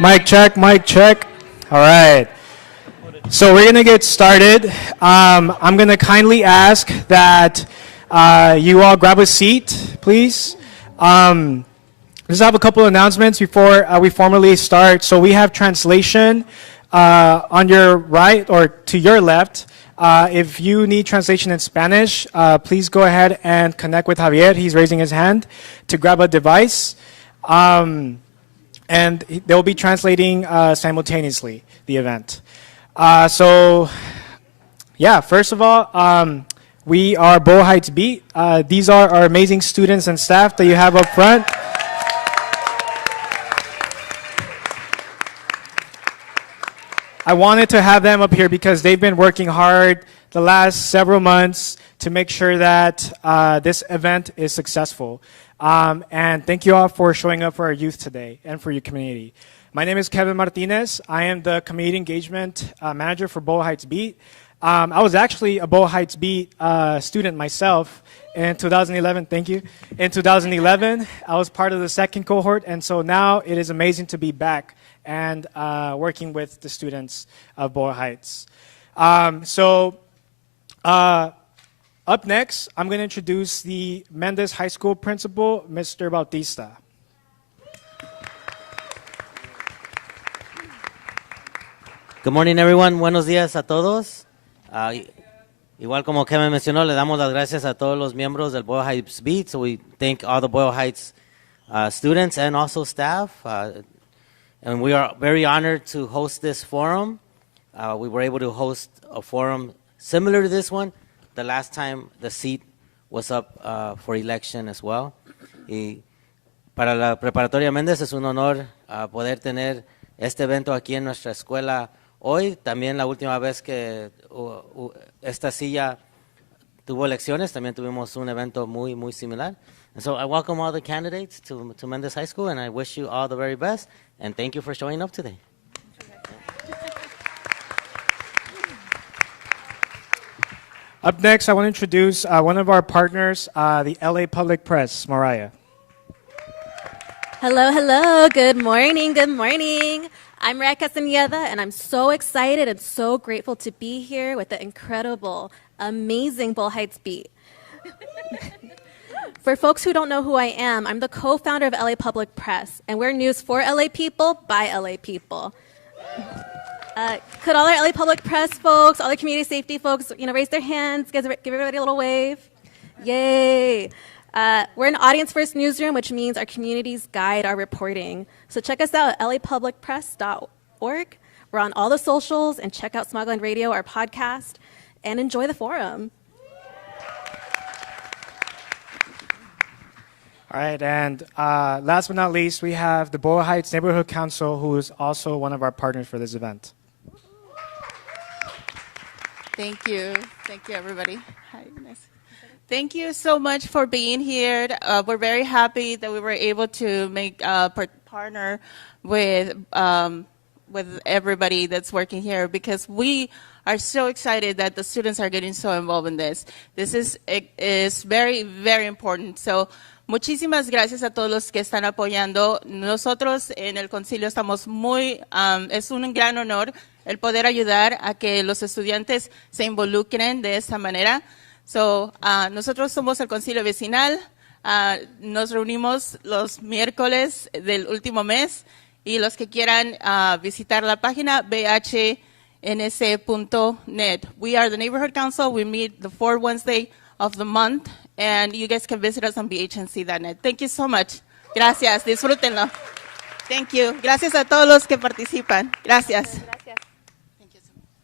Mic check, mic check. All right. So we're going to get started. I'm going to kindly ask that you all grab a seat, please. Just have a couple of announcements before we formally start. So we have translation on your right or to your left. If you need translation in Spanish, please go ahead and connect with Javier. He's raising his hand to grab a device. And they'll be translating simultaneously the event. So, first of all, we are Boyle Heights Beat. These are our amazing students and staff that you have up front. I wanted to have them up here because they've been working hard the last several months to make sure that this event is successful. And thank you all for showing up for our youth today and for your community. My name is Kevin Martinez. I am the Community Engagement Manager for Boyle Heights Beat. I was actually a Boyle Heights Beat student myself in 2011. Thank you. In 2011, I was part of the second cohort, and so now it is amazing to be back and working with the students of Boyle Heights. Up next, I'm going to introduce the Mendez High School principal, Mr. Bautista. Good morning, everyone. Buenos días a todos. Igual como Kevin mencionó, le damos las gracias a todos los miembros del Boyle Heights Beat. So we thank all the Boyle Heights students and also staff. And we are very honored to host this forum. We were able to host a forum similar to this one the last time the seat was up for election as well. Y para la preparatoria Mendez es un honor poder tener este evento aquí en nuestra escuela hoy. También la última vez que esta silla tuvo elecciones, también tuvimos un evento muy, muy similar. And so I welcome all the candidates to Mendez High School, and I wish you all the very best. And thank you for showing up today. Up next, I want to introduce one of our partners, the LA Public Press, Mariah. Hello, hello. Good morning, good morning. I'm Mariah Castañeda, and I'm so excited and so grateful to be here with the incredible, amazing Boyle Heights Beat. For folks who don't know who I am, I'm the co-founder of LA Public Press, and we're news for LA people by LA people. Could all our LA Public Press folks, all the community safety folks, raise their hands, give everybody a little wave? Yay! We're an audience-first newsroom, which means our communities guide our reporting. So check us out at lapublicpress.org. We're on all the socials, and check out Smogland Radio, our podcast, and enjoy the forum. All right, and last but not least, we have the Boyle Heights Neighborhood Council, who is also one of our partners for this event. Thank you. Thank you, everybody. Hi, nice. Thank you so much for being here. We're very happy that we were able to make partner with everybody that's working here, because we are so excited that the students are getting so involved in this. This is very, very important. So, muchísimas gracias a todos los que están apoyando. Nosotros en el concilio estamos es un gran honor el poder ayudar a que los estudiantes se involucren de esta manera. So, nosotros somos el concilio vecinal. Nos reunimos los miércoles del último mes, y los que quieran visitar la página bhns.net. We are the Neighborhood Council. We meet the fourth Wednesday of the month, and you guys can visit us on bhnc.net. Thank you so much. Gracias. Disfrútenlo. Thank you. Gracias a todos los que participan. Gracias.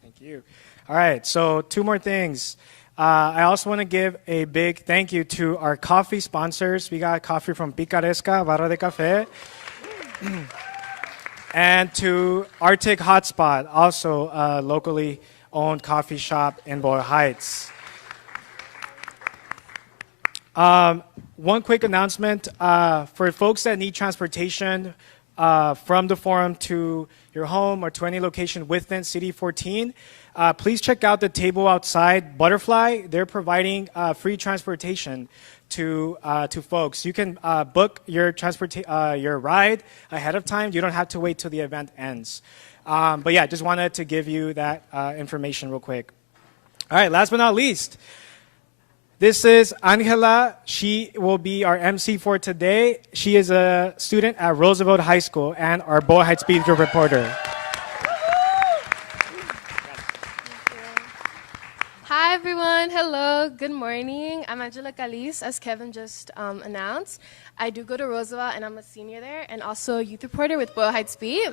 Thank you. All right, so two more things. I also want to give a big thank you to our coffee sponsors. We got coffee from Picaresca, Barra de Café. And to Arctic Hotspot, also a locally owned coffee shop in Boyle Heights. One quick announcement. For folks that need transportation, from the forum to your home or to any location within City 14, please check out the table outside Butterfly. They're providing free transportation to folks. You can book your your ride ahead of time. You don't have to wait till the event ends. But yeah, just wanted to give you that information real quick. All right, last but not least, this is Angela. She will be our MC for today. She is a student at Roosevelt High School and our Boyle Heights Beat reporter. Hi, everyone. Hello. Good morning. I'm Angela Caliz, as Kevin just announced. I do go to Roosevelt, and I'm a senior there, and also a youth reporter with Boyle Heights Beat.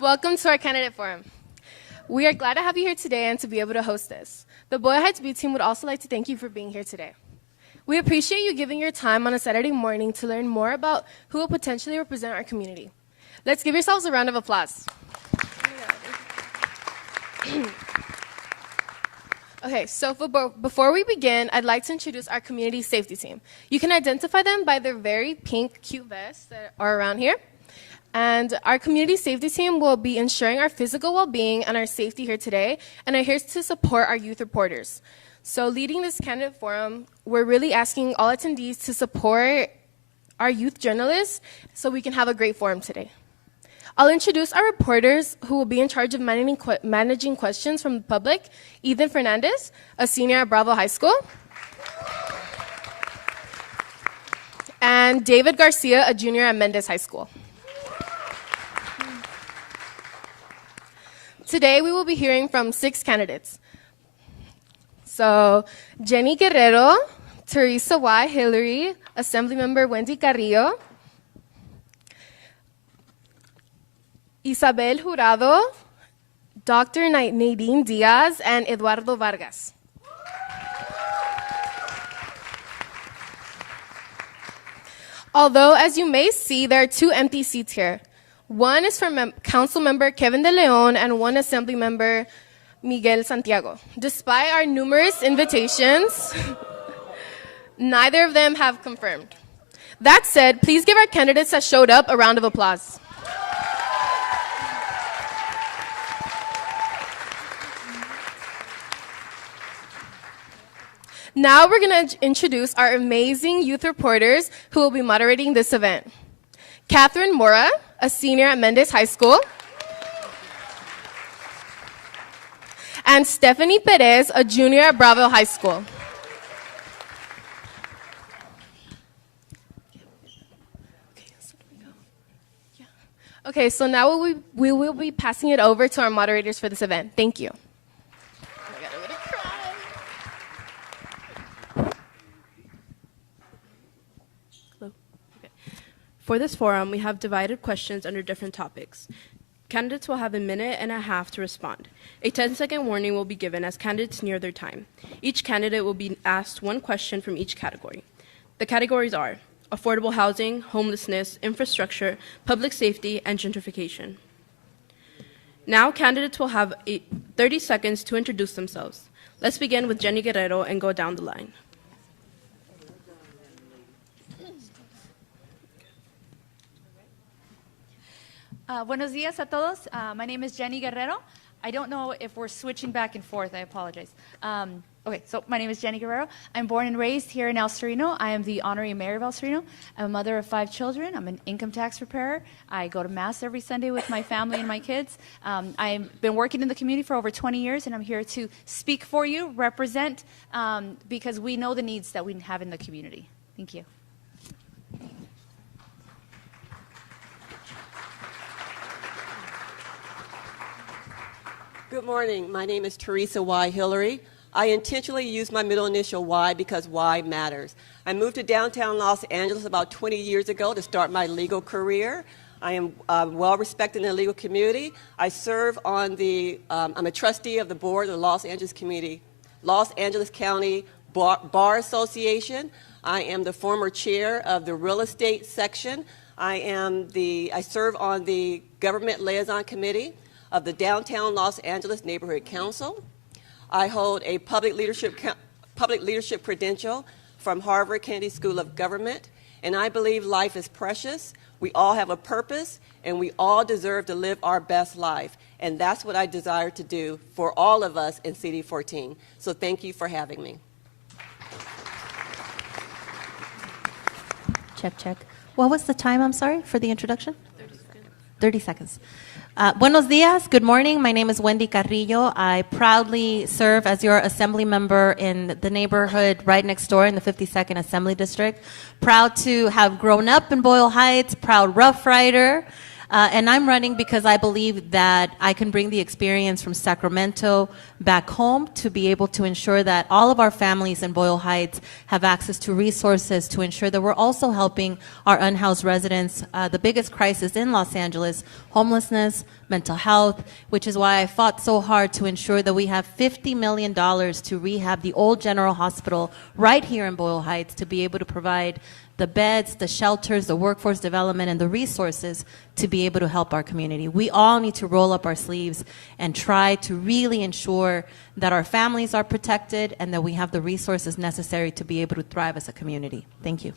Welcome to our candidate forum. We are glad to have you here today and to be able to host this. The Boyle Heights Beat team would also like to thank you for being here today. We appreciate you giving your time on a Saturday morning to learn more about who will potentially represent our community. Let's give yourselves a round of applause. Okay, so before we begin, I'd like to introduce our community safety team. You can identify them by their very pink, cute vests that are around here. And our community safety team will be ensuring our physical well-being and our safety here today, and are here to support our youth reporters. So leading this candidate forum, we're really asking all attendees to support our youth journalists so we can have a great forum today. I'll introduce our reporters who will be in charge of managing questions from the public. Ethan Fernandez, a senior at Bravo High School. And David Garcia, a junior at Mendez High School. Today, we will be hearing from 6 candidates. So, Jenny Guerrero, Teresa Y. Hillary, Assemblymember Wendy Carrillo, Isabel Jurado, Dr. Nadine Diaz, and Eduardo Vargas. Although, as you may see, there are 2 empty seats here. One is from Council Member Kevin De Leon and one Assembly Member Miguel Santiago. Despite our numerous invitations, neither of them have confirmed. That said, please give our candidates that showed up a round of applause. Now we're going to introduce our amazing youth reporters who will be moderating this event. Catherine Mora, a senior at Mendez High School. And Stephanie Perez, a junior at Bravo High School. Okay, so now we will be passing it over to our moderators for this event. Thank you. For this forum, we have divided questions under different topics. Candidates will have a minute and a half to respond. A 10-second warning will be given as candidates near their time. Each candidate will be asked one question from each category. The categories are affordable housing, homelessness, infrastructure, public safety, and gentrification. Now, candidates will have 30 seconds to introduce themselves. Let's begin with Jenny Guerrero and go down the line. Buenos días a todos. My name is Jenny Guerrero. I don't know if we're switching back and forth. I apologize. Okay, so my name is Jenny Guerrero. I'm born and raised here in El Sereno. I am the honorary mayor of El Sereno. I'm a mother of 5 children. I'm an income tax preparer. I go to Mass every Sunday with my family and my kids. I've been working in the community for over 20 years, and I'm here to speak for you, represent, because we know the needs that we have in the community. Thank you. Good morning. My name is Teresa Y. Hillary. I intentionally use my middle initial Y because Y matters. I moved to downtown Los Angeles about 20 years ago to start my legal career. I am well respected in the legal community. I serve on I'm a trustee of the board of the Los Angeles County Bar Association. I am the former chair of the real estate section. I serve on the government liaison committee of the Downtown Los Angeles Neighborhood Council. I hold a public leadership credential from Harvard Kennedy School of Government, And I believe life is precious. We all have a purpose, and we all deserve to live our best life. And that's what I desire to do for all of us in CD14. So thank you for having me. Check, check. What was the time, I'm sorry, for the introduction? 30 seconds. Buenos dias, good morning. My name is Wendy Carrillo. I proudly serve as your assembly member in the neighborhood right next door in the 52nd Assembly District. Proud to have grown up in Boyle Heights, proud Rough Rider. And I'm running because I believe that I can bring the experience from Sacramento back home to be able to ensure that all of our families in Boyle Heights have access to resources to ensure that we're also helping our unhoused residents. The biggest crisis in Los Angeles, homelessness, mental health, which is why I fought so hard to ensure that we have $50 million to rehab the old General Hospital right here in Boyle Heights to be able to provide the beds, the shelters, the workforce development, and the resources to be able to help our community. We all need to roll up our sleeves and try to really ensure that our families are protected and that we have the resources necessary to be able to thrive as a community. Thank you.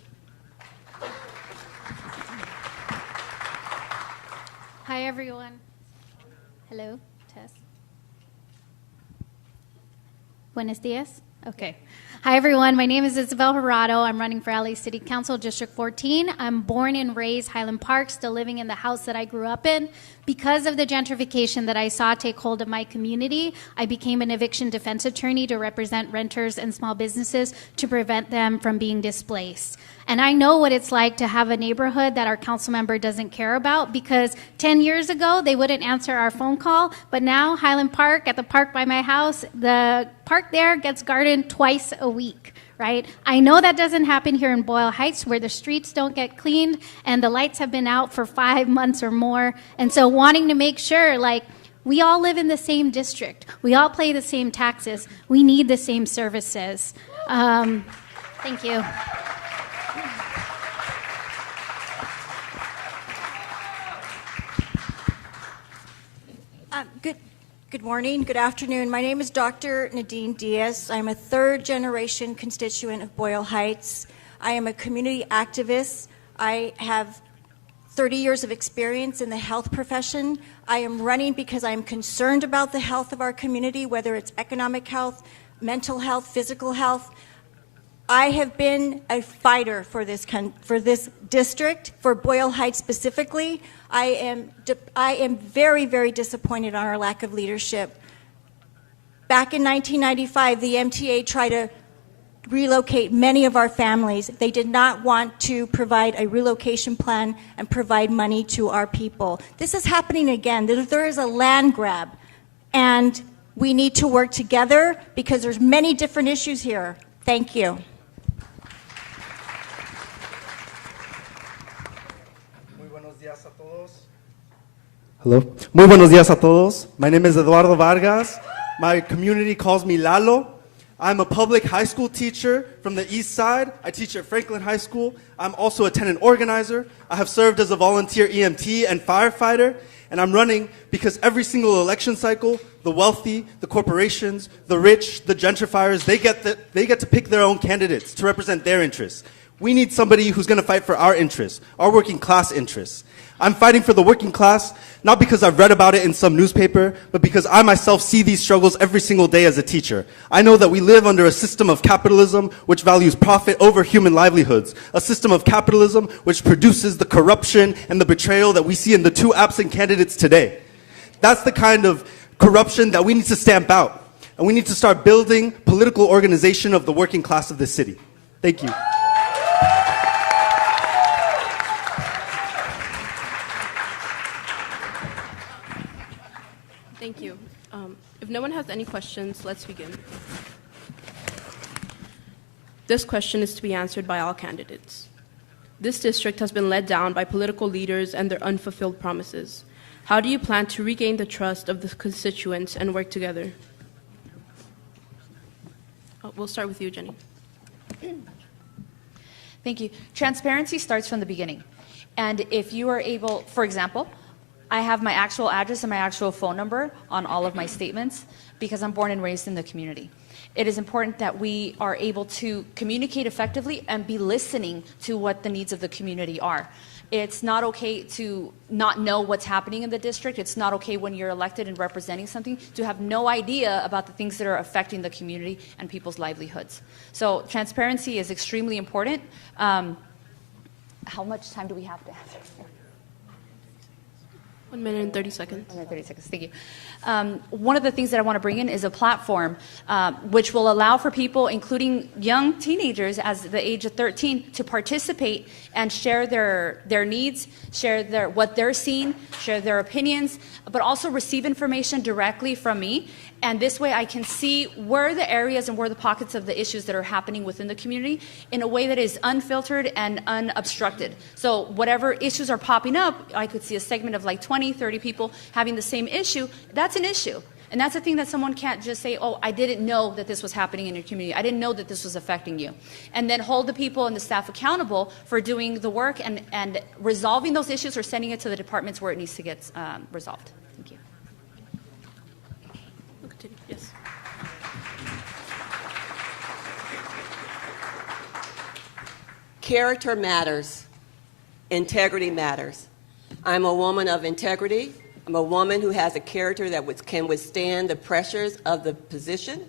Hi, everyone. Hello, Tess. Buenos dias. Okay. Hi, everyone. My name is Isabel Gerardo. I'm running for LA City Council, District 14. I'm born and raised Highland Park, still living in the house that I grew up in. Because of the gentrification that I saw take hold of my community, I became an eviction defense attorney to represent renters and small businesses to prevent them from being displaced. And I know what it's like to have a neighborhood that our council member doesn't care about, because 10 years ago, they wouldn't answer our phone call. But now, Highland Park, at the park by my house, the park there gets gardened twice a week, right? I know that doesn't happen here in Boyle Heights, where the streets don't get cleaned and the lights have been out for 5 months or more. And so wanting to make sure, like, we all live in the same district. We all pay the same taxes. We need the same services. Thank you. Good morning, good afternoon. My name is Dr. Nadine Diaz. I'm a third-generation constituent of Boyle Heights. I am a community activist. I have 30 years of experience in the health profession. I am running because I am concerned about the health of our community, whether it's economic health, mental health, physical health. I have been a fighter for this district, for Boyle Heights specifically. I am very, very disappointed on our lack of leadership. Back in 1995, the MTA tried to relocate many of our families. They did not want to provide a relocation plan and provide money to our people. This is happening again. There is a land grab, and we need to work together because there's many different issues here. Thank you. Hello. Muy buenos días a todos. My name is Eduardo Vargas. My community calls me Lalo. I'm a public high school teacher from the east side. I teach at Franklin High School. I'm also a tenant organizer. I have served as a volunteer EMT and firefighter. And I'm running because every single election cycle, the wealthy, the corporations, the rich, the gentrifiers, they get to pick their own candidates to represent their interests. We need somebody who's going to fight for our interests, our working class interests. I'm fighting for the working class, not because I've read about it in some newspaper, but because I myself see these struggles every single day as a teacher. I know that we live under a system of capitalism which values profit over human livelihoods, a system of capitalism which produces the corruption and the betrayal that we see in the two absent candidates today. That's the kind of corruption that we need to stamp out, and we need to start building political organization of the working class of this city. Thank you. Thank you. If no one has any questions, let's begin. This question is to be answered by all candidates. This district has been let down by political leaders and their unfulfilled promises. How do you plan to regain the trust of the constituents and work together? We'll start with you, Jenny. Thank you. Transparency starts from the beginning. And if you are able, for example, I have my actual address and my actual phone number on all of my statements because I'm born and raised in the community. it is important that we are able to communicate effectively and be listening to what the needs of the community are. It's not okay to not know what's happening in the district. It's not okay when you're elected and representing something to have no idea about the things that are affecting the community and people's livelihoods. So transparency is extremely important. How much time do we have to answer? 1 minute and 30 seconds. 1 minute, 30 seconds, thank you. One of the things that I want to bring in is a platform which will allow for people, including young teenagers as the age of 13, to participate and share their needs, share what they're seeing, share their opinions, but also receive information directly from me. And this way I can see where the areas and where the pockets of the issues that are happening within the community in a way that is unfiltered and unobstructed. So whatever issues are popping up, I could see a segment of like 20, 30 people having the same issue. That's an issue. And that's a thing that someone can't just say, oh, I didn't know that this was happening in your community. I didn't know that this was affecting you. And then hold the people and the staff accountable for doing the work and resolving those issues or sending it to the departments where it needs to get resolved. Thank you. Yes. Character matters. Integrity matters. I'm a woman of integrity. I'm a woman who has a character that can withstand the pressures of the position.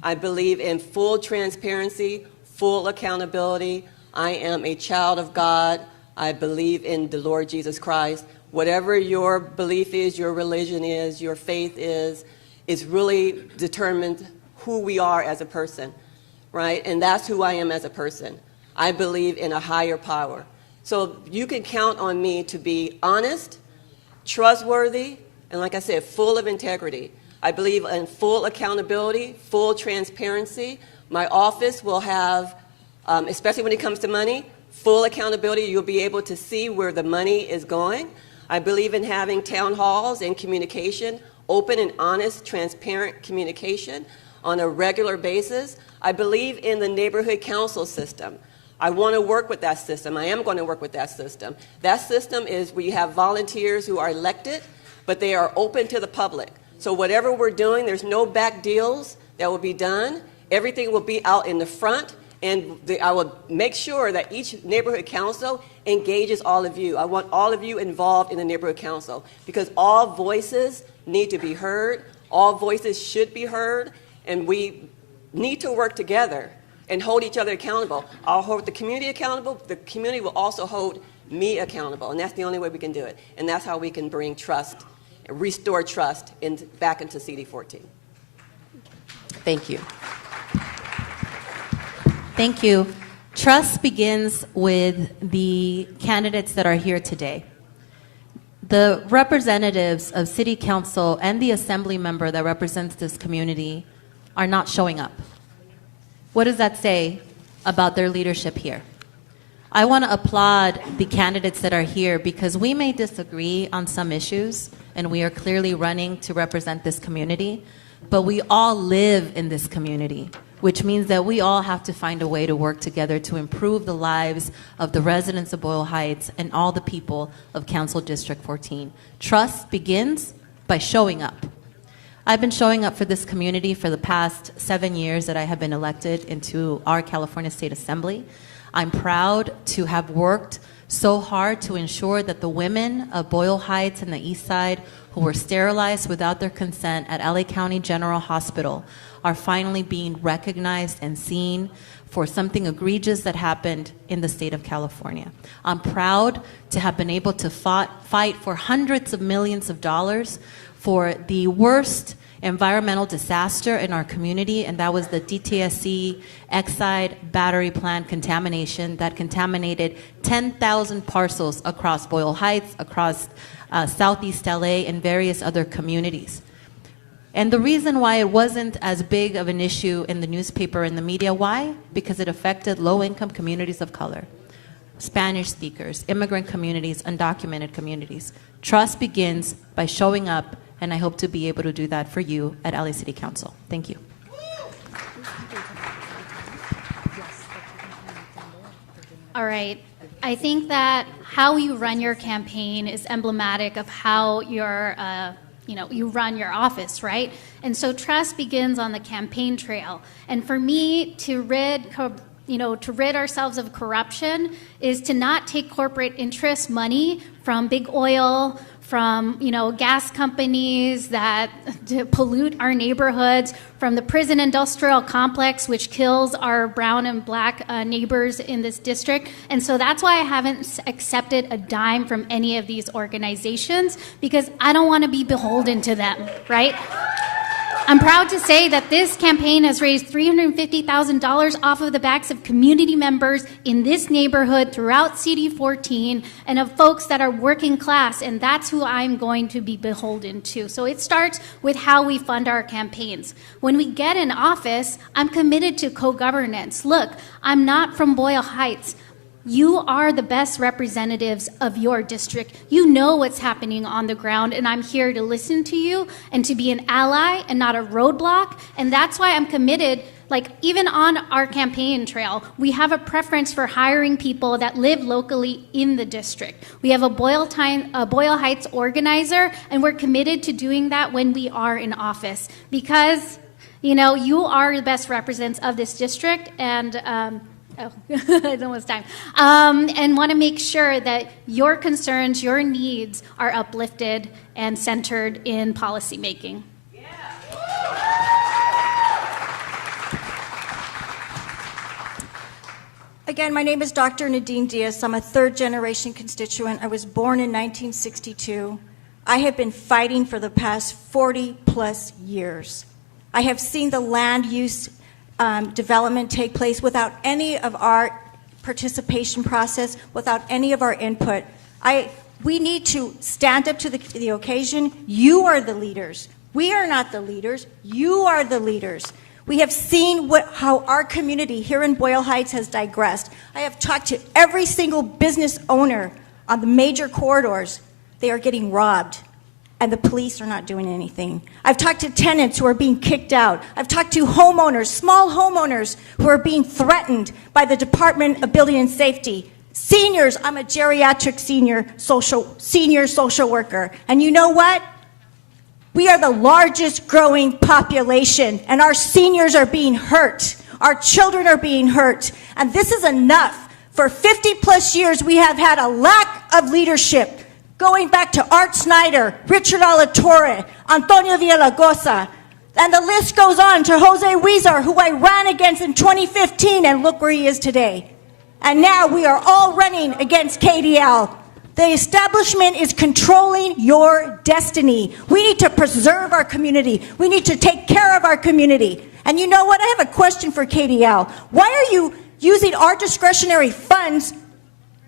I believe in full transparency, full accountability. I am a child of God. I believe in the Lord Jesus Christ. Whatever your belief is, your religion is, your faith is really determined who we are as a person, right? And that's who I am as a person. I believe in a higher power. So you can count on me to be honest, trustworthy, and like I said, full of integrity. I believe in full accountability, full transparency. My office will have, especially when it comes to money, full accountability. You'll be able to see where the money is going. I believe in having town halls and communication, open and honest, transparent communication on a regular basis. I believe in the neighborhood council system. I want to work with that system. I am going to work with that system. That system is where you have volunteers who are elected, but they are open to the public. So whatever we're doing, there's no back deals that will be done. Everything will be out in the front, and I will make sure that each neighborhood council engages all of you. I want all of you involved in the neighborhood council because all voices need to be heard. All voices should be heard, and we need to work together and hold each other accountable. I'll hold the community accountable. The community will also hold me accountable, and that's the only way we can do it. And that's how we can bring trust, restore trust back into CD14. Thank you. Thank you. Trust begins with the candidates that are here today. The representatives of City Council and the Assembly member that represents this community are not showing up. What does that say about their leadership here? I want to applaud the candidates that are here because we may disagree on some issues, and we are clearly running to represent this community, but we all live in this community, which means that we all have to find a way to work together to improve the lives of the residents of Boyle Heights and all the people of Council District 14. Trust begins by showing up. I've been showing up for this community for the past 7 years that I have been elected into our California State Assembly. I'm proud to have worked so hard to ensure that the women of Boyle Heights and the East Side who were sterilized without their consent at LA County General Hospital are finally being recognized and seen for something egregious that happened in the state of California. I'm proud to have been able to fight for hundreds of millions of dollars for the worst environmental disaster in our community, and that was the DTSC Exide battery plant contamination that contaminated 10,000 parcels across Boyle Heights, across Southeast LA, and various other communities. And the reason why it wasn't as big of an issue in the newspaper and the media, why? Because it affected low-income communities of color, Spanish speakers, immigrant communities, undocumented communities. Trust begins by showing up, and I hope to be able to do that for you at LA City Council. Thank you. All right. I think that how you run your campaign is emblematic of how your you run your office, right? And so trust begins on the campaign trail. And for me, to rid ourselves of corruption is to not take corporate interest money from big oil, from gas companies that pollute our neighborhoods, from the prison industrial complex, which kills our brown and black neighbors in this district. And so that's why I haven't accepted a dime from any of these organizations, because I don't want to be beholden to them, right? I'm proud to say that this campaign has raised $350,000 off of the backs of community members in this neighborhood throughout CD14 and of folks that are working class, and that's who I'm going to be beholden to. So it starts with how we fund our campaigns. When we get in office, I'm committed to co-governance. Look, I'm not from Boyle Heights. You are the best representatives of your district. You know what's happening on the ground, and I'm here to listen to you and to be an ally and not a roadblock. And that's why I'm committed, even on our campaign trail, we have a preference for hiring people that live locally in the district. We have a Boyle Heights organizer, and we're committed to doing that when we are in office, because, you are the best representatives of this district, and it's almost time. And want to make sure that your concerns, your needs are uplifted and centered in policy making. Again, my name is Dr. Nadine Diaz. I'm a third-generation constituent. I was born in 1962. I have been fighting for the past 40-plus years. I have seen the land use development take place without any of our participation process, without any of our input. We need to stand up to the occasion. You are the leaders. We are not the leaders. You are the leaders. We have seen how our community here in Boyle Heights has digressed. I have talked to every single business owner on the major corridors. They are getting robbed, and the police are not doing anything. I've talked to tenants who are being kicked out. I've talked to homeowners, small homeowners, who are being threatened by the Department of Building and Safety. Seniors, I'm a geriatric senior social worker. And you know what? We are the largest growing population, and our seniors are being hurt. Our children are being hurt. And this is enough. For 50-plus years, we have had a lack of leadership. Going back to Art Snyder, Richard Alatorre, Antonio Villalgoza, and the list goes on to Jose Huizar, who I ran against in 2015, and look where he is today. And now we are all running against KDL. The establishment is controlling your destiny. We need to preserve our community. We need to take care of our community. And you know what? I have a question for KDL. Why are you using our discretionary funds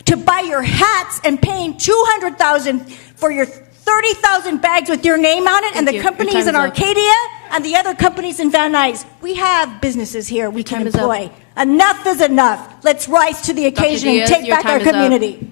to buy your hats and paying $200,000 for your 30,000 bags with your name on it, and the companies in Arcadia and the other companies in Van Nuys? We have businesses here we can employ. Enough is enough. Let's rise to the occasion and take back our community.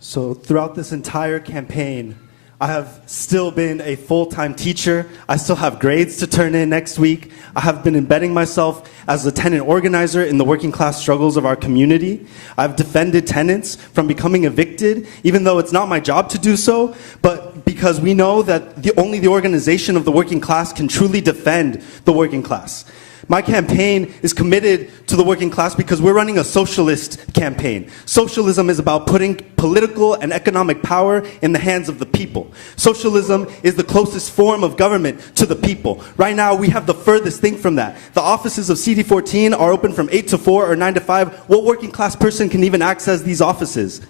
So throughout this entire campaign, I have still been a full-time teacher. I still have grades to turn in next week. I have been embedding myself as a tenant organizer in the working class struggles of our community. I've defended tenants from becoming evicted, even though it's not my job to do so, but because we know that only the organization of the working class can truly defend the working class. My campaign is committed to the working class because we're running a socialist campaign. Socialism is about putting political and economic power in the hands of the people. Socialism is the closest form of government to the people. Right now, we have the furthest thing from that. The offices of CD14 are open from 8 to 4 or 9 to 5. What working class person can even access these offices?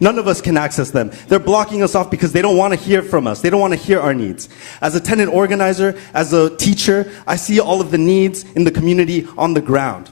None of us can access them. They're blocking us off because they don't want to hear from us. They don't want to hear our needs. As a tenant organizer, as a teacher, I see all of the needs in the community on the ground.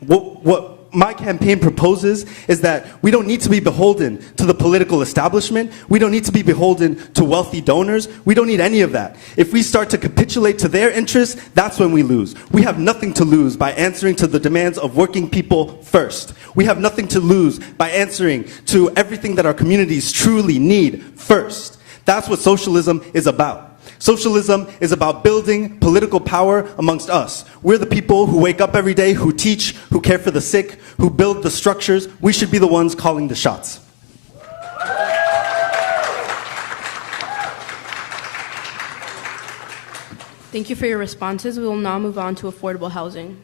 What my campaign proposes is that we don't need to be beholden to the political establishment. We don't need to be beholden to wealthy donors. We don't need any of that. If we start to capitulate to their interests, that's when we lose. We have nothing to lose by answering to the demands of working people first. We have nothing to lose by answering to everything that our communities truly need first. That's what socialism is about. Socialism is about building political power amongst us. We're the people who wake up every day, who teach, who care for the sick, who build the structures. We should be the ones calling the shots. Thank you for your responses. We will now move on to affordable housing.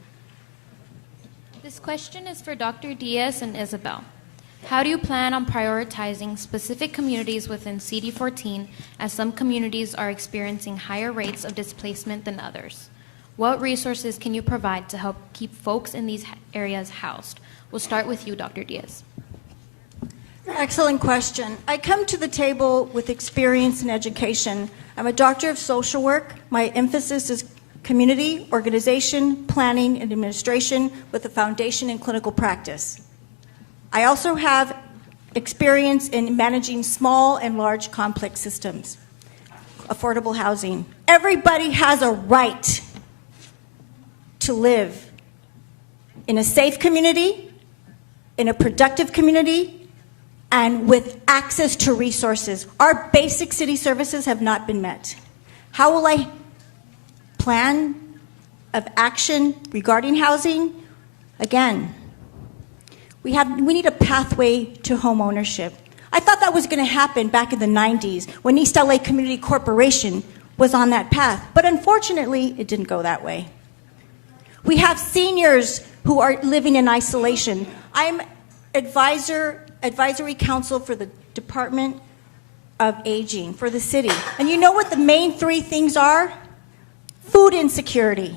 This question is for Dr. Diaz and Isabel. How do you plan on prioritizing specific communities within CD14 as some communities are experiencing higher rates of displacement than others? What resources can you provide to help keep folks in these areas housed? We'll start with you, Dr. Diaz. Excellent question. I come to the table with experience in education. I'm a doctor of social work. My emphasis is community, organization, planning, and administration with a foundation in clinical practice. I also have experience in managing small and large complex systems. Affordable housing. Everybody has a right to live in a safe community, in a productive community, and with access to resources. Our basic city services have not been met. How will I plan of action regarding housing? Again, we need a pathway to home ownership. I thought that was going to happen back in the 90s when East LA Community Corporation was on that path. But unfortunately, it didn't go that way. We have seniors who are living in isolation. I'm advisory council for the Department of Aging for the city. And you know what the main three things are? Food insecurity,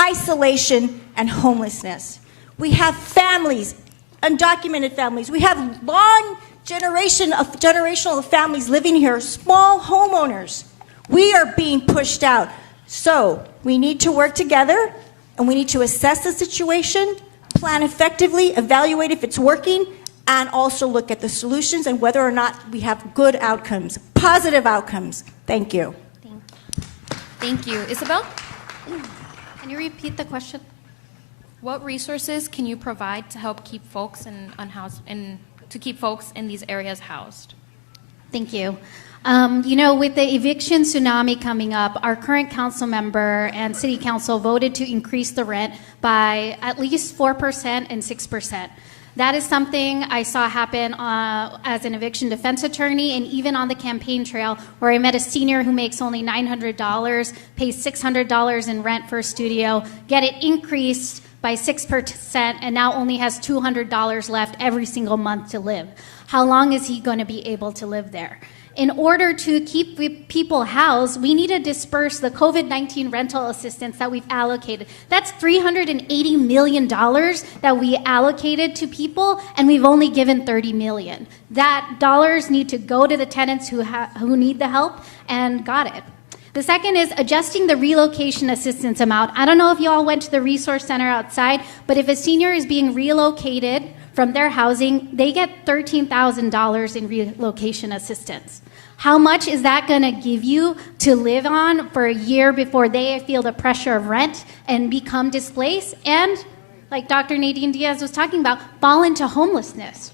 isolation, and homelessness. We have families, undocumented families. We have long generational families living here, small homeowners. We are being pushed out. So we need to work together, and we need to assess the situation, plan effectively, evaluate if it's working, and also look at the solutions and whether or not we have good outcomes, positive outcomes. Thank you. Thank you. Isabel? Can you repeat the question? What resources can you provide to help keep folks in these areas housed? Thank you. With the eviction tsunami coming up, our current council member and city council voted to increase the rent by at least 4% and 6%. That is something I saw happen as an eviction defense attorney, and even on the campaign trail, where I met a senior who makes only $900, pays $600 in rent for a studio, get it increased by 6%, and now only has $200 left every single month to live. How long is he going to be able to live there? In order to keep people housed, we need to disperse the COVID-19 rental assistance that we've allocated. That's $380 million that we allocated to people, and we've only given $30 million. That dollars need to go to the tenants who need the help, and got it. The second is adjusting the relocation assistance amount. I don't know if you all went to the resource center outside, but if a senior is being relocated from their housing, they get $13,000 in relocation assistance. How much is that going to give you to live on for a year before they feel the pressure of rent and become displaced and, like Dr. Nadine Diaz was talking about, fall into homelessness?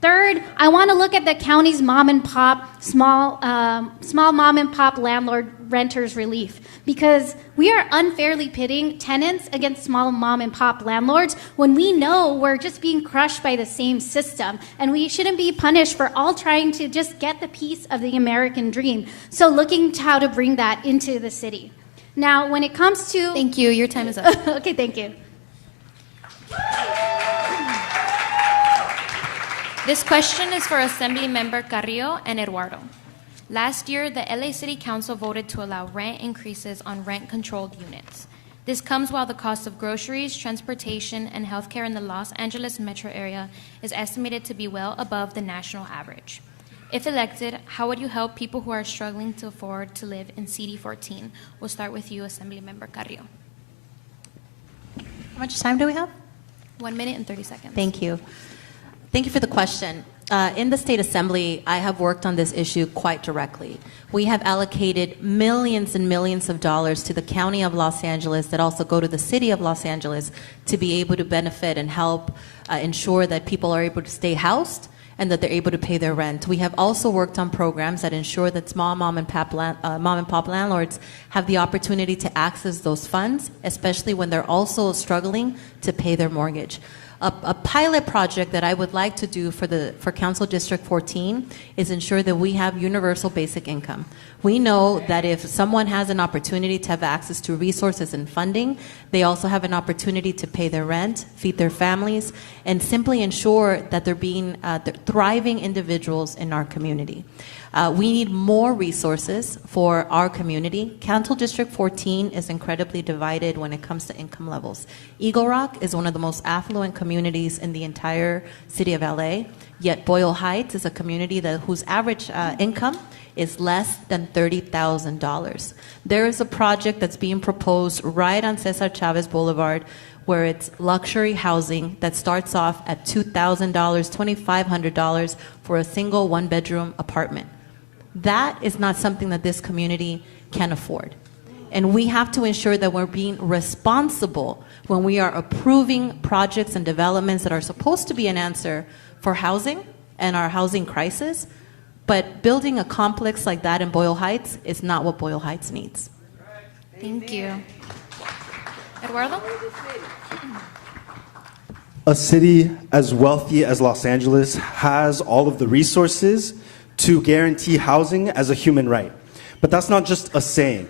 Third, I want to look at the county's mom and pop, small mom and pop landlord renters relief, because we are unfairly pitting tenants against small mom and pop landlords when we know we're just being crushed by the same system, and we shouldn't be punished for all trying to just get the piece of the American dream. So looking to how to bring that into the city. Now, when it comes to... Thank you. Your time is up. Okay, thank you. This question is for Assembly Member Carrillo and Eduardo. Last year, the LA City Council voted to allow rent increases on rent-controlled units. This comes while the cost of groceries, transportation, and healthcare in the Los Angeles metro area is estimated to be well above the national average. If elected, how would you help people who are struggling to afford to live in CD14? We'll start with you, Assembly Member Carrillo. How much time do we have? 1 minute and 30 seconds. Thank you. Thank you for the question. In the State Assembly, I have worked on this issue quite directly. We have allocated millions and millions of dollars to the County of Los Angeles that also go to the City of Los Angeles to be able to benefit and help ensure that people are able to stay housed and that they're able to pay their rent. We have also worked on programs that ensure that small mom and pop landlords have the opportunity to access those funds, especially when they're also struggling to pay their mortgage. A pilot project that I would like to do for Council District 14 is ensure that we have universal basic income. We know that if someone has an opportunity to have access to resources and funding, they also have an opportunity to pay their rent, feed their families, and simply ensure that they're being thriving individuals in our community. We need more resources for our community. Council District 14 is incredibly divided when it comes to income levels. Eagle Rock is one of the most affluent communities in the entire city of LA, yet Boyle Heights is a community whose average income is less than $30,000. There is a project that's being proposed right on Cesar Chavez Boulevard where it's luxury housing that starts off at $2,000, $2,500 for a single one-bedroom apartment. That is not something that this community can afford. And we have to ensure that we're being responsible when we are approving projects and developments that are supposed to be an answer for housing and our housing crisis. But building a complex like that in Boyle Heights is not what Boyle Heights needs. Thank you. Eduardo? A city as wealthy as Los Angeles has all of the resources to guarantee housing as a human right. But that's not just a saying.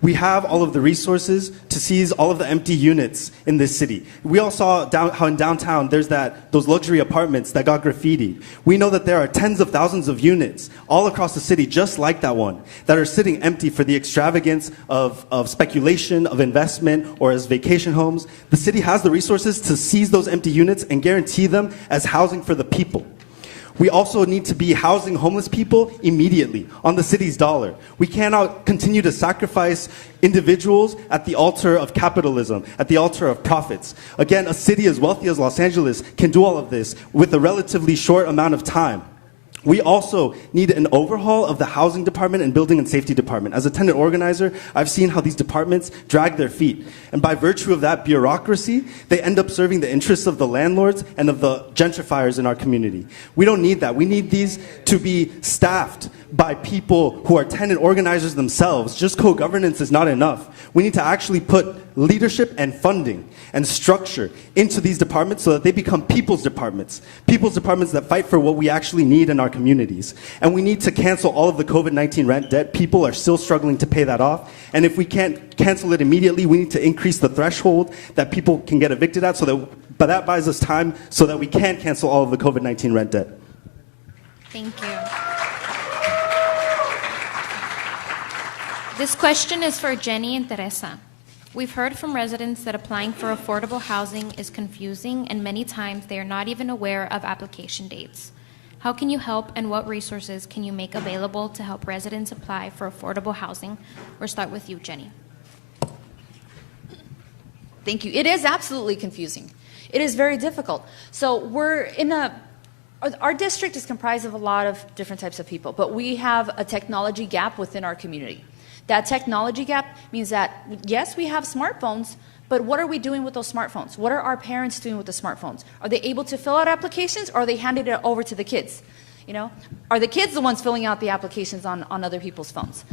We have all of the resources to seize all of the empty units in this city. We all saw how in downtown there's those luxury apartments that got graffitied. We know that there are tens of thousands of units all across the city just like that one that are sitting empty for the extravagance of speculation, of investment, or as vacation homes. The city has the resources to seize those empty units and guarantee them as housing for the people. We also need to be housing homeless people immediately on the city's dollar. We cannot continue to sacrifice individuals at the altar of capitalism, at the altar of profits. Again, a city as wealthy as Los Angeles can do all of this with a relatively short amount of time. We also need an overhaul of the housing department and building and safety department. As a tenant organizer, I've seen how these departments drag their feet. And by virtue of that bureaucracy, they end up serving the interests of the landlords and of the gentrifiers in our community. We don't need that. We need these to be staffed by people who are tenant organizers themselves. Just co-governance is not enough. We need to actually put leadership and funding and structure into these departments so that they become people's departments that fight for what we actually need in our communities. And we need to cancel all of the COVID-19 rent debt. People are still struggling to pay that off. And if we can't cancel it immediately, we need to increase the threshold that people can get evicted at, but that buys us time so that we can cancel all of the COVID-19 rent debt. Thank you. This question is for Jenny and Teresa. We've heard from residents that applying for affordable housing is confusing, and many times they are not even aware of application dates. How can you help, and what resources can you make available to help residents apply for affordable housing? We'll start with you, Jenny. Thank you. It is absolutely confusing. It is very difficult. So our district is comprised of a lot of different types of people, but we have a technology gap within our community. That technology gap means that, yes, we have smartphones, but what are we doing with those smartphones? What are our parents doing with the smartphones? Are they able to fill out applications, or are they handing it over to the kids? Are the kids the ones filling out the applications on other people's phones?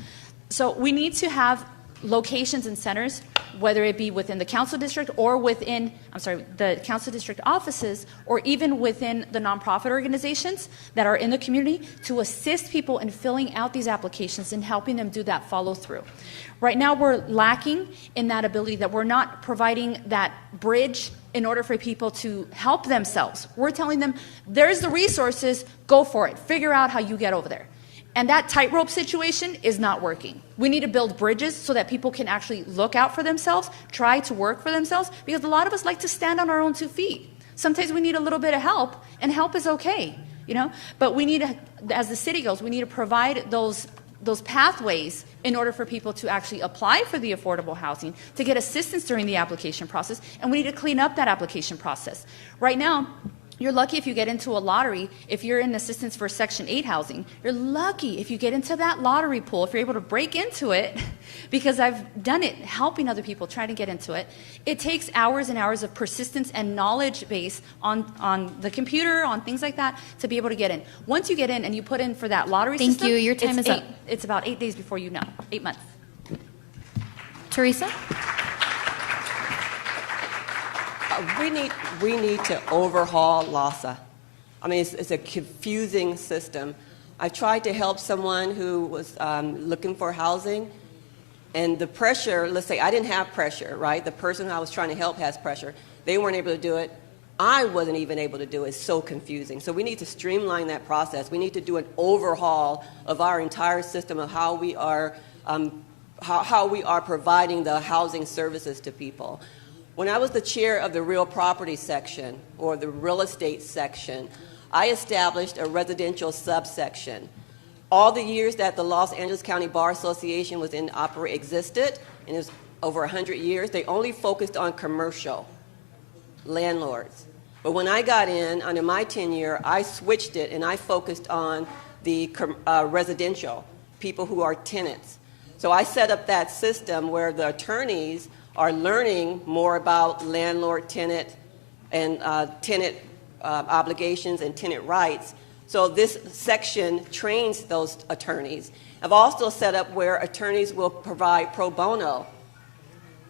So we need to have locations and centers, whether it be within the council district or within, the council district offices, or even within the nonprofit organizations that are in the community, to assist people in filling out these applications and helping them do that follow through. Right now we're lacking in that ability, that we're not providing that bridge in order for people to help themselves. We're telling them, there's the resources, go for it, figure out how you get over there. And that tightrope situation is not working. We need to build bridges so that people can actually look out for themselves, try to work for themselves, because a lot of us like to stand on our own 2 feet. Sometimes we need a little bit of help, and help is okay, But we need to, as the city goes, we need to provide those pathways in order for people to actually apply for the affordable housing, to get assistance during the application process, and we need to clean up that application process. Right now, You're lucky if you get into a lottery. If you're in assistance for Section 8 housing, you're lucky if you get into that lottery pool, if you're able to break into it, because I've done it helping other people trying to get into it. It takes hours and hours of persistence and knowledge base on the computer, on things like that, to be able to get in. Once you get in and you put in for that lottery Thank system, you. Your time is up. It's about 8 days before you know, 8 months. Teresa? We need to overhaul LASA. I mean, it's a confusing system. I tried to help someone who was looking for housing, and the pressure, let's say I didn't have pressure, right? The person who I was trying to help has pressure. They weren't able to do it. I wasn't even able to do it. It's so confusing. So we need to streamline that process. We need to do an overhaul of our entire system of how we are providing the housing services to people. When I was the chair of the real property section, or the real estate section, I established a residential subsection. All the years that the Los Angeles County Bar Association was existed, and it was over 100 years, they only focused on commercial landlords. But when I got in, under my tenure, I switched it, and I focused on the residential, people who are tenants. So I set up that system where the attorneys are learning more about landlord-tenant and tenant obligations and tenant rights. So this section trains those attorneys. I've also set up where attorneys will provide pro bono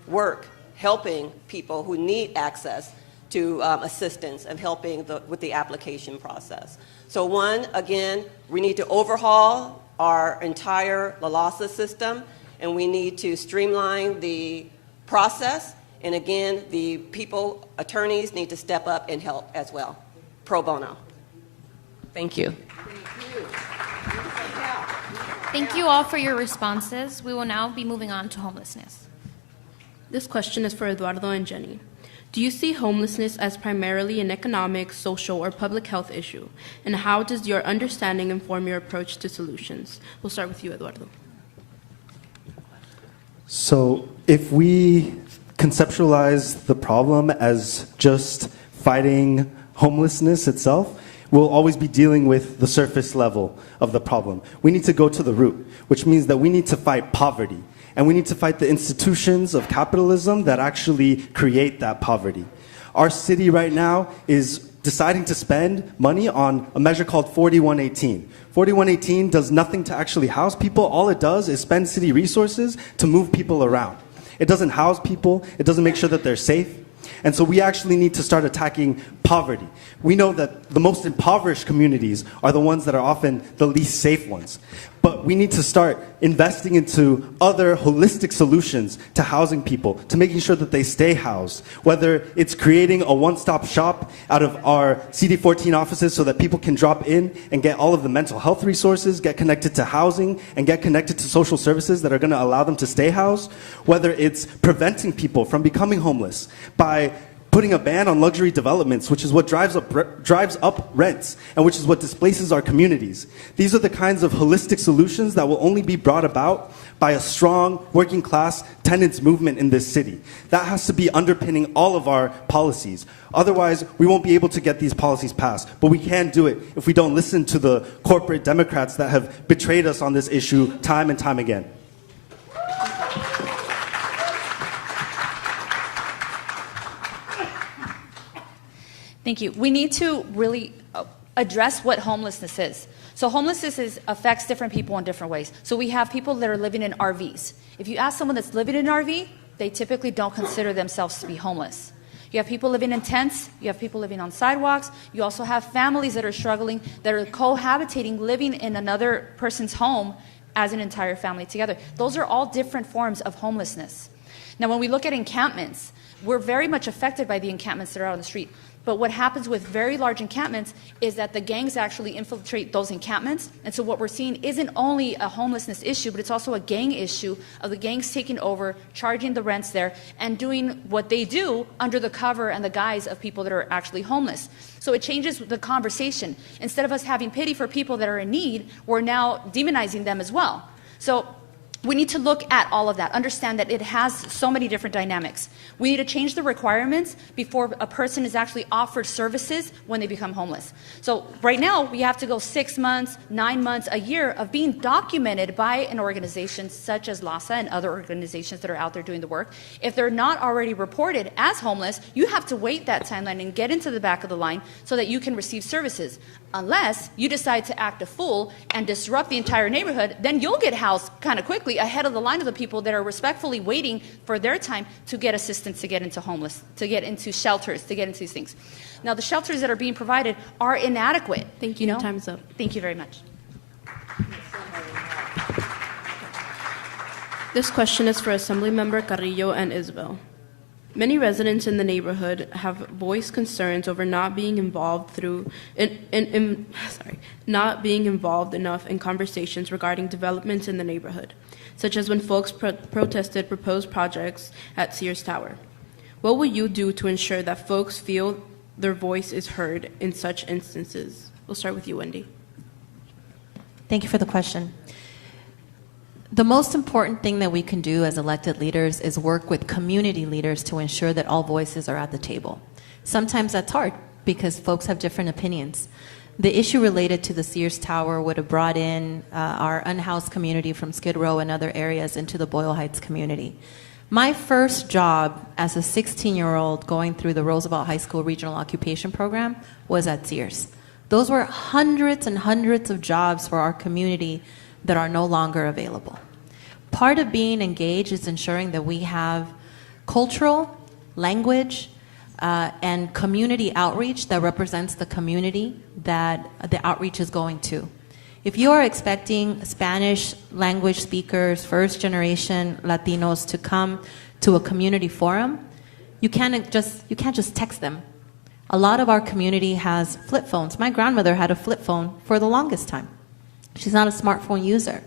work, helping people who need access to assistance and helping with the application process. So one, again, we need to overhaul our entire LALASA system, and we need to streamline the process, and again, the attorneys need to step up and help as well, pro bono. Thank you. Thank you all for your responses. We will now be moving on to homelessness. This question is for Eduardo and Jenny. Do you see homelessness as primarily an economic, social, or public health issue? And how does your understanding inform your approach to solutions? We'll start with you, Eduardo. So if we conceptualize the problem as just fighting homelessness itself, we'll always be dealing with the surface level of the problem. We need to go to the root, which means that we need to fight poverty. And we need to fight the institutions of capitalism that actually create that poverty. Our city right now is deciding to spend money on a measure called 4118. 4118 does nothing to actually house people. All it does is spend city resources to move people around. It doesn't house people. It doesn't make sure that they're safe. And so we actually need to start attacking poverty. We know that the most impoverished communities are the ones that are often the least safe ones. But we need to start investing into other holistic solutions to housing people, to making sure that they stay housed, whether it's creating a one-stop shop out of our CD14 offices so that people can drop in and get all of the mental health resources, get connected to housing, and get connected to social services that are going to allow them to stay housed, whether it's preventing people from becoming homeless by putting a ban on luxury developments, which is what drives up rents, and which is what displaces our communities. These are the kinds of holistic solutions that will only be brought about by a strong working class tenants movement in this city. That has to be underpinning all of our policies. Otherwise, we won't be able to get these policies passed. But we can do it if we don't listen to the corporate Democrats that have betrayed us on this issue time and time again. Thank you. We need to really address what homelessness is. So homelessness affects different people in different ways. So we have people that are living in RVs. If you ask someone that's living in an RV, they typically don't consider themselves to be homeless. You have people living in tents. You have people living on sidewalks. You also have families that are struggling, that are cohabitating, living in another person's home as an entire family together. Those are all different forms of homelessness. Now, when we look at encampments, we're very much affected by the encampments that are out on the street. But what happens with very large encampments is that the gangs actually infiltrate those encampments. And so what we're seeing isn't only a homelessness issue, but it's also a gang issue of the gangs taking over, charging the rents there, and doing what they do under the cover and the guise of people that are actually homeless. So it changes the conversation. Instead of us having pity for people that are in need, we're now demonizing them as well. So We need to look at all of that, understand that it has so many different dynamics. We need to change the requirements before a person is actually offered services when they become homeless. So right now, we have to go 6 months, 9 months, a year of being documented by an organization such as LASA and other organizations that are out there doing the work. If they're not already reported as homeless, you have to wait that timeline and get into the back of the line so that you can receive services. Unless you decide to act a fool and disrupt the entire neighborhood, then you'll get housed kind of quickly ahead of the line of the people that are respectfully waiting for their time to get assistance, to get into homeless, to get into shelters, to get into these things. Now, the shelters that are being provided are inadequate. Thank you. Time's up. Thank you very much. This question is for Assemblymember Carrillo and Isabel. Many residents in the neighborhood have voiced concerns over not being involved not being involved enough in conversations regarding developments in the neighborhood, such as when folks protested proposed projects at Sears Tower. What will you do to ensure that folks feel their voice is heard in such instances? We'll start with you, Wendy. Thank you for the question. The most important thing that we can do as elected leaders is work with community leaders to ensure that all voices are at the table. Sometimes that's hard because folks have different opinions. The issue related to the Sears Tower would have brought in our unhoused community from Skid Row and other areas into the Boyle Heights community. My first job as a 16-year-old going through the Roosevelt High School Regional Occupation Program was at Sears. Those were hundreds and hundreds of jobs for our community that are no longer available. Part of being engaged is ensuring that we have cultural, language, and community outreach that represents the community that the outreach is going to. If you are expecting Spanish language speakers, first generation Latinos to come to a community forum, you can't just text them. A lot of our community has flip phones. My grandmother had a flip phone for the longest time. She's not a smartphone user.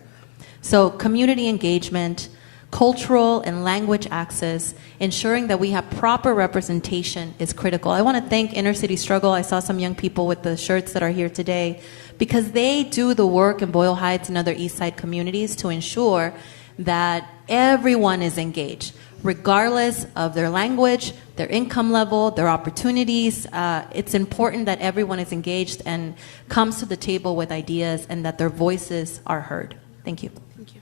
So community engagement, cultural and language access, ensuring that we have proper representation is critical. I want to thank Inner City Struggle. I saw some young people with the shirts that are here today because they do the work in Boyle Heights and other East Side communities to ensure that everyone is engaged, regardless of their language, their income level, their opportunities. It's important that everyone is engaged and comes to the table with ideas and that their voices are heard. Thank you. Thank you.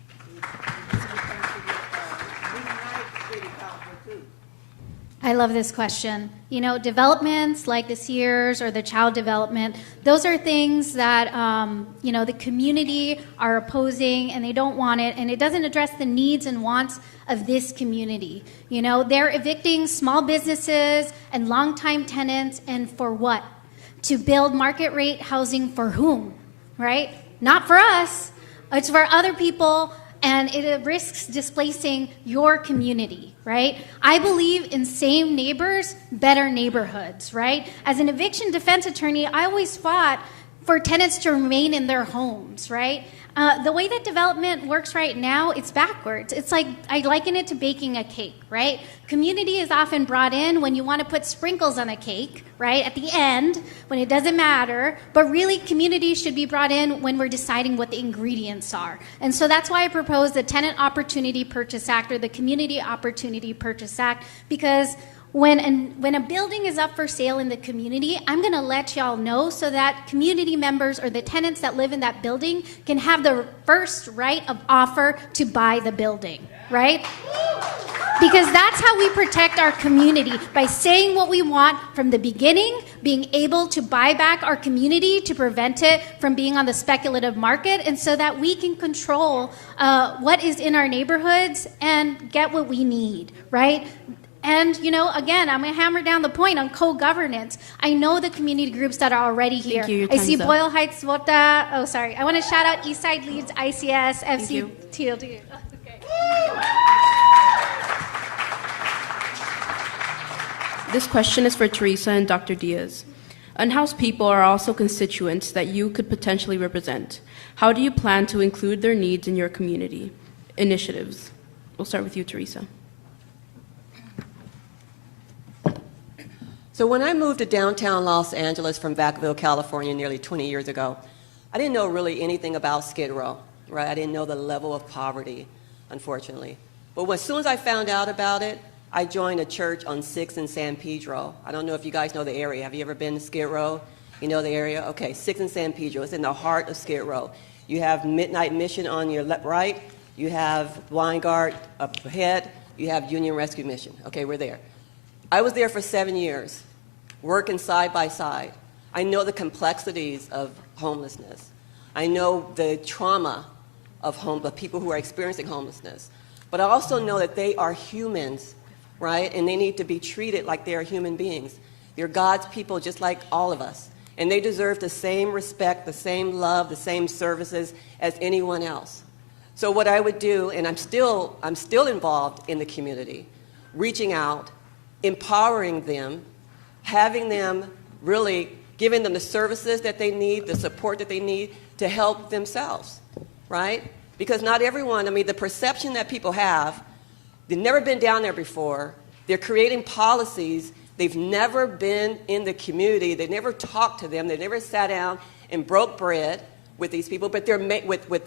I love this question. You know, developments like the Sears or the child development, those are things that, you know, the community are opposing and they don't want it, and it doesn't address the needs and wants of this community. You know, they're evicting small businesses and longtime tenants, and for what? To build market rate housing for whom, right? Not for us. It's for other people, and it risks displacing your community, right? I believe in same neighbors, better neighborhoods, right? As an eviction defense attorney, I always fought for tenants to remain in their homes, right? The way that development works right now, it's backwards. It's like, I liken it to baking a cake, right? Community is often brought in when you want to put sprinkles on a cake, right? At the end, when it doesn't matter. But really, community should be brought in when we're deciding what the ingredients are. And so that's why I propose the Tenant Opportunity Purchase Act or the Community Opportunity Purchase Act, because when a building is up for sale in the community, I'm going to let y'all know so that community members or the tenants that live in that building can have the first right of offer to buy the building, right? Because that's how we protect our community, by saying what we want from the beginning, being able to buy back our community to prevent it from being on the speculative market, and so that we can control what is in our neighborhoods and get what we need, right? And, you know, again, I'm going to hammer down the point on co-governance. I know the community groups that are already here. Thank you. I see Boyle Heights, Vota. Oh, sorry. I want to shout out Eastside Leads, ICS, FC, TLD. Okay. This question is for Teresa and Dr. Diaz. Unhoused people are also constituents that you could potentially represent. How do you plan to include their needs in your community initiatives? We'll start with you, Teresa. So when I moved to downtown Los Angeles from Vacaville, California, nearly 20 years ago, I didn't know really anything about Skid Row, right? I didn't know the level of poverty. unfortunately. But as soon as I found out about it, I joined a church on 6th and San Pedro. I don't know if you guys know the area. Have you ever been to Skid Row? You know the area? Okay, 6th and San Pedro. It's in the heart of Skid Row. You have Midnight Mission on your right. You have Weingart up ahead. You have Union Rescue Mission. Okay, we're there. I was there for 7 years, working side by side. I know the complexities of homelessness. I know the trauma of people who are experiencing homelessness. But I also know that they are humans, right? And they need to be treated like they are human beings. They're God's people just like all of us. And they deserve the same respect, the same love, the same services as anyone else. So what I would do, and I'm still involved in the community, reaching out, empowering them, having them really giving them the services that they need, the support that they need to help themselves, right? Because not everyone, I mean, the perception that people have, they've never been down there before, they're creating policies, they've never been in the community, they never talked to them, they never sat down and broke bread with these people, but they're with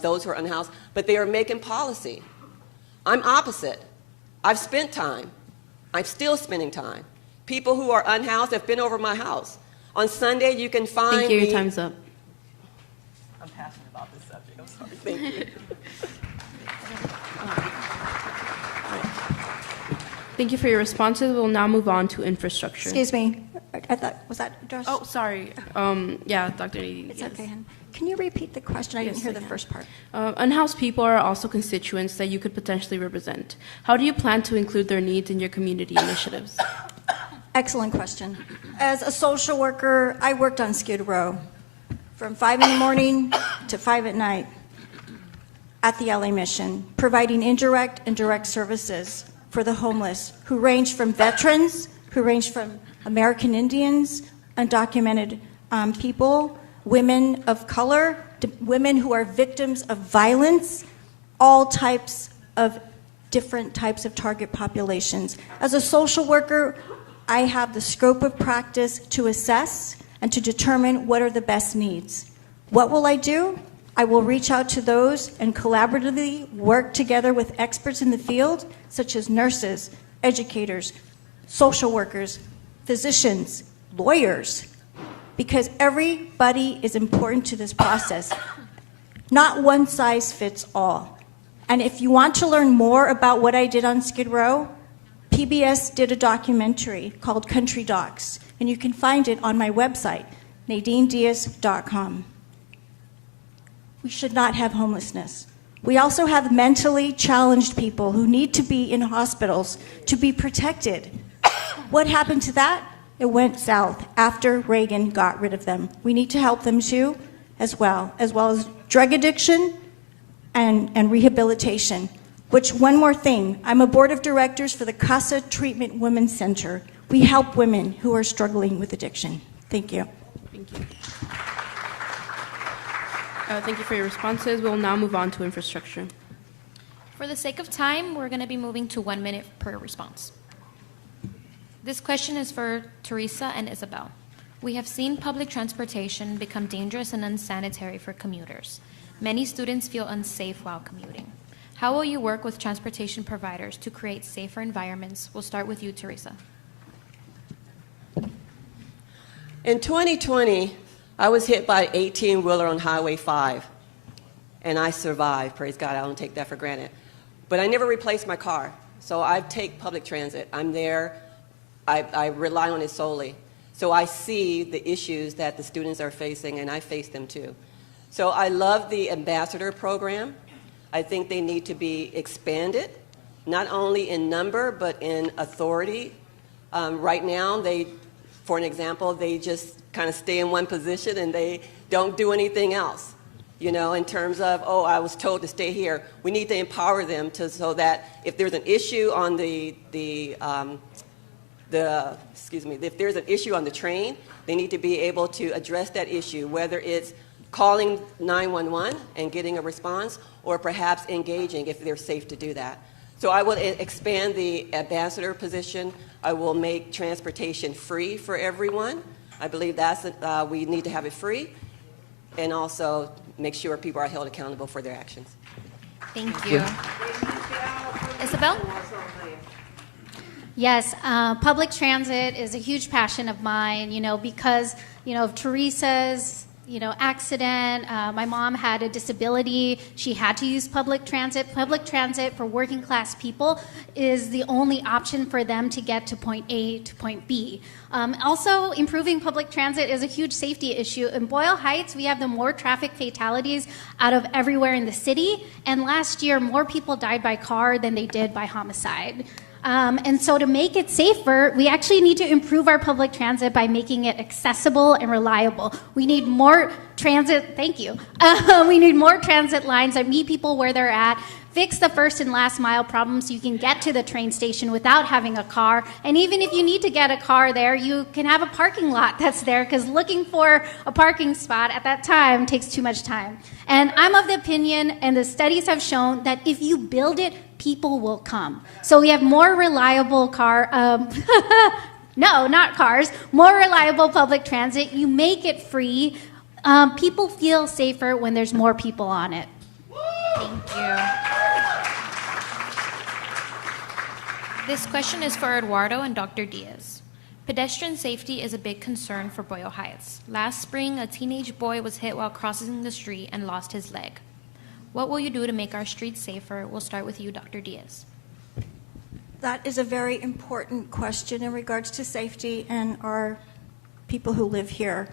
those who are unhoused, but they are making policy. I'm opposite. I've spent time. I'm still spending time. People who are unhoused have been over my house. On Sunday, you can find Thank you. me. Your time's up. I'm passionate about this subject. I'm sorry. Thank you. Thank you for your responses. We'll now move on to infrastructure. Excuse me. I thought, was that addressed? Oh, sorry. Yeah, Dr. Nadine. It's okay, hon. Can you repeat the question? I didn't hear the first part. Unhoused people are also constituents that you could potentially represent. How do you plan to include their needs in your community initiatives? Excellent question. As a social worker, I worked on Skid Row from 5 in the morning to 5 at night at the LA Mission, providing indirect and direct services for the homeless, who range from veterans, who range from American Indians, undocumented people, women of color, women who are victims of violence, all types of different types of target populations. As a social worker, I have the scope of practice to assess and to determine what are the best needs. What will I do? I will reach out to those and collaboratively work together with experts in the field, such as nurses, educators, social workers, physicians, lawyers, because everybody is important to this process. Not one size fits all. And if you want to learn more about what I did on Skid Row, PBS did a documentary called Country Docs, and you can find it on my website, NadineDiaz.com. We should not have homelessness. We also have mentally challenged people who need to be in hospitals to be protected. What happened to that? It went south after Reagan got rid of them. We need to help them too, as well as drug addiction and rehabilitation. Which, one more thing, I'm a board of directors for the Casa Treatment Women's Center. We help women who are struggling with addiction. Thank you. Thank you. Thank you for your responses. We'll now move on to infrastructure. For the sake of time, we're going to be moving to 1 minute per response. This question is for Teresa and Isabel. We have seen public transportation become dangerous and unsanitary for commuters. Many students feel unsafe while commuting. How will you work with transportation providers to create safer environments? We'll start with you, Teresa. In 2020, I was hit by an 18-wheeler on Highway 5, and I survived. Praise God, I don't take that for granted. But I never replaced my car, so I take public transit. I'm there. I rely on it solely. So I see the issues that the students are facing, and I face them too. So I love the ambassador program. I think they need to be expanded, not only in number, but in authority. Right now, for an example, they just kind of stay in one position and they don't do anything else. You know, in terms of, oh, I was told to stay here. We need to empower them so that if there's an issue on if there's an issue on the train, they need to be able to address that issue, whether it's calling 911 and getting a response, or perhaps engaging if they're safe to do that. So I will expand the ambassador position. I will make transportation free for everyone. I believe we need to have it free, and also make sure people are held accountable for their actions. Thank you. Isabel? Yes, public transit is a huge passion of mine, because, of Teresa's, accident. My mom had a disability. She had to use public transit. Public transit for working class people is the only option for them to get to point A to point B. Also, improving public transit is a huge safety issue. In Boyle Heights, we have the more traffic fatalities out of everywhere in the city. And last year, more people died by car than they did by homicide. And so to make it safer, we actually need to improve our public transit by making it accessible and reliable. We need more transit, thank you. We need more transit lines that meet people where they're at, fix the first and last mile problem so you can get to the train station without having a car. And even if you need to get a car there, you can have a parking lot that's there, because looking for a parking spot at that time takes too much time. And I'm of the opinion, and the studies have shown, that if you build it, people will come. So we have more reliable no, not cars, more reliable public transit. You make it free. People feel safer when there's more people on it. Thank you. This question is for Eduardo and Dr. Diaz. Pedestrian safety is a big concern for Boyle Heights. Last spring, a teenage boy was hit while crossing the street and lost his leg. What will you do to make our streets safer? We'll start with you, Dr. Diaz. That is a very important question in regards to safety and our people who live here.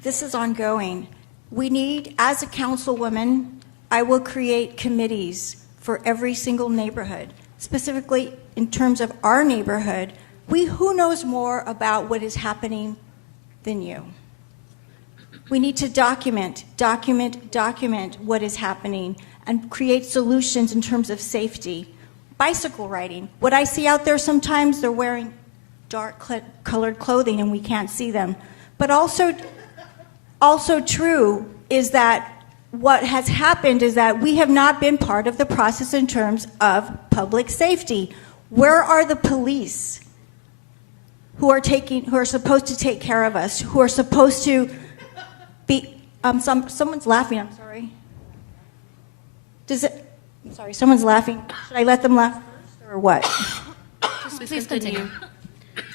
This is ongoing. We need, as a councilwoman, I will create committees for every single neighborhood. Specifically, in terms of our neighborhood, who knows more about what is happening than you? We need to document what is happening and create solutions in terms of safety. Bicycle riding. What I see out there sometimes, they're wearing dark colored clothing and we can't see them. But also true is that what has happened is that we have not been part of the process in terms of public safety. Where are the police who are supposed to take care of us, who are supposed to be, someone's laughing, I'm sorry. I'm sorry, someone's laughing. Should I let them laugh first or what? Please continue.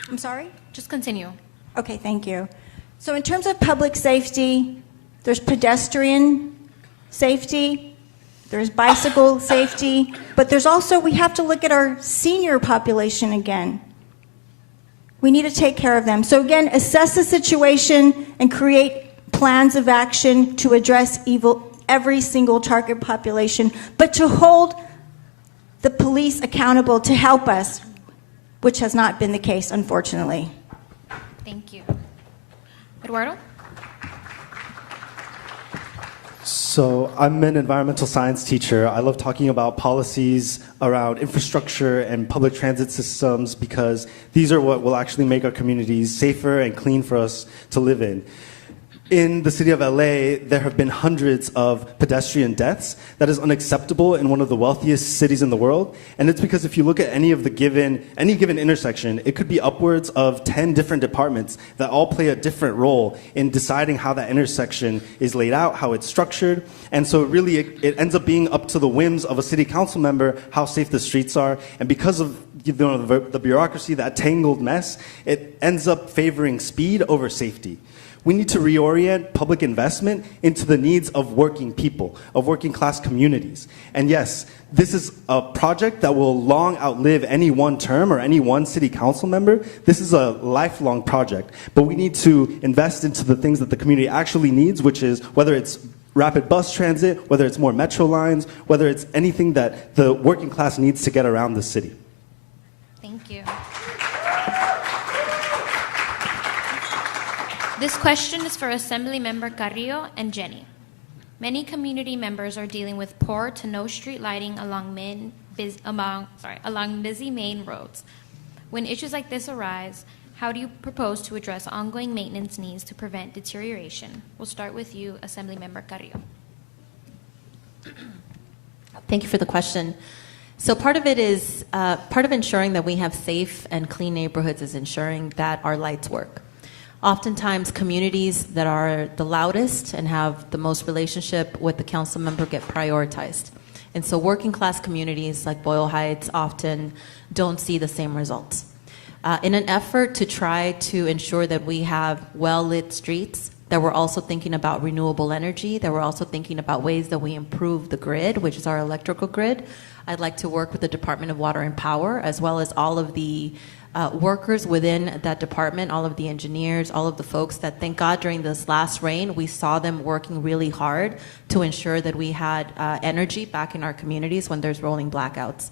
I'm sorry? Just continue. Okay, thank you. So in terms of public safety, there's pedestrian safety, there's bicycle safety, but there's also, we have to look at our senior population again. We need to take care of them. So again, assess the situation and create plans of action to address every single target population, but to hold the police accountable to help us, which has not been the case, unfortunately. Thank you. Eduardo? So I'm an environmental science teacher. I love talking about policies around infrastructure and public transit systems because these are what will actually make our communities safer and clean for us to live in. In the city of LA, there have been hundreds of pedestrian deaths. That is unacceptable in one of the wealthiest cities in the world. And it's because if you look at any given intersection, it could be upwards of 10 different departments that all play a different role in deciding how that intersection is laid out, how it's structured. And so really it ends up being up to the whims of a city council member how safe the streets are. And because of the bureaucracy, that tangled mess, it ends up favoring speed over safety. We need to reorient public investment into the needs of working people, of working class communities. And yes, this is a project that will long outlive any one term or any one city council member. This is a lifelong project. But we need to invest into the things that the community actually needs, which is whether it's rapid bus transit, whether it's more metro lines, whether it's anything that the working class needs to get around the city. Thank you. This question is for Assembly Member Carrillo and Jenny. Many community members are dealing with poor to no street lighting along busy main roads. When issues like this arise, how do you propose to address ongoing maintenance needs to prevent deterioration? We'll start with you, Assembly Member Carrillo. Thank you for the question. So part of it is, part of ensuring that we have safe and clean neighborhoods is ensuring that our lights work. Oftentimes, communities that are the loudest and have the most relationship with the council member get prioritized. And so working class communities like Boyle Heights often don't see the same results. In an effort to try to ensure that we have well-lit streets, that we're also thinking about renewable energy, that we're also thinking about ways that we improve the grid, which is our electrical grid, I'd like to work with the Department of Water and Power, as well as all of the workers within that department, all of the engineers, all of the folks that, thank God, during this last rain, we saw them working really hard to ensure that we had energy back in our communities when there's rolling blackouts.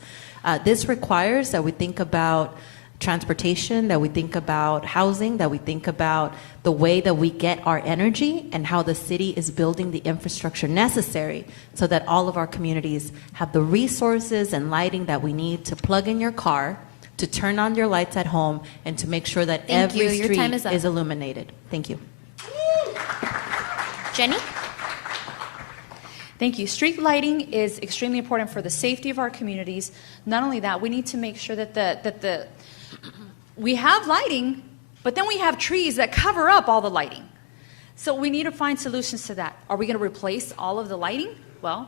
This requires that we think about transportation, that we think about housing, that we think about the way that we get our energy and how the city is building the infrastructure necessary so that all of our communities have the resources and lighting that we need to plug in your car, to turn on your lights at home, and to make sure that Thank you. every Your street time is up. is illuminated. Thank you. Jenny? Thank you. Street lighting is extremely important for the safety of our communities. Not only that, we need to make sure that we have lighting, but then we have trees that cover up all the lighting. So we need to find solutions to that. Are we going to replace all of the lighting? Well,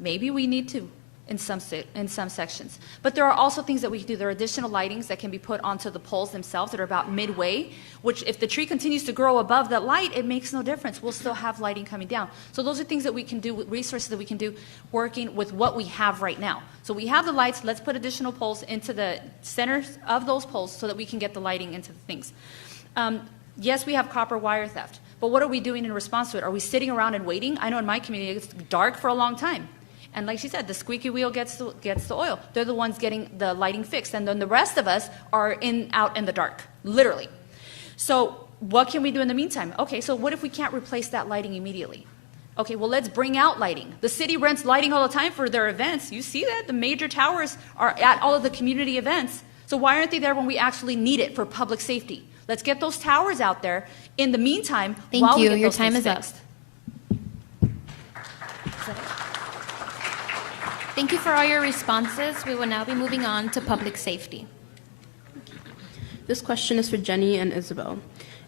maybe we need to in some sections. But there are also things that we can do. There are additional lightings that can be put onto the poles themselves that are about midway, which if the tree continues to grow above that light, it makes no difference. We'll still have lighting coming down. So those are things that we can do, resources that we can do working with what we have right now. So we have the lights. Let's put additional poles into the centers of those poles so that we can get the lighting into the things. Yes, we have copper wire theft, but what are we doing in response to it? Are we sitting around and waiting? I know in my community it's dark for a long time. And like she said, the squeaky wheel gets the oil. They're the ones getting the lighting fixed. And then the rest of us are out in the dark, literally. So what can we do in the meantime? Okay, so what if we can't replace that lighting immediately? Okay, well, let's bring out lighting. The city rents lighting all the time for their events. You see that? The major towers are at all of the community events. So why aren't they there when we actually need it for public safety? Let's get those towers out there in the meantime while we get Your those time things is fixed. up. Thank you for all your responses. We will now be moving on to public safety. This question is for Jenny and Isabel.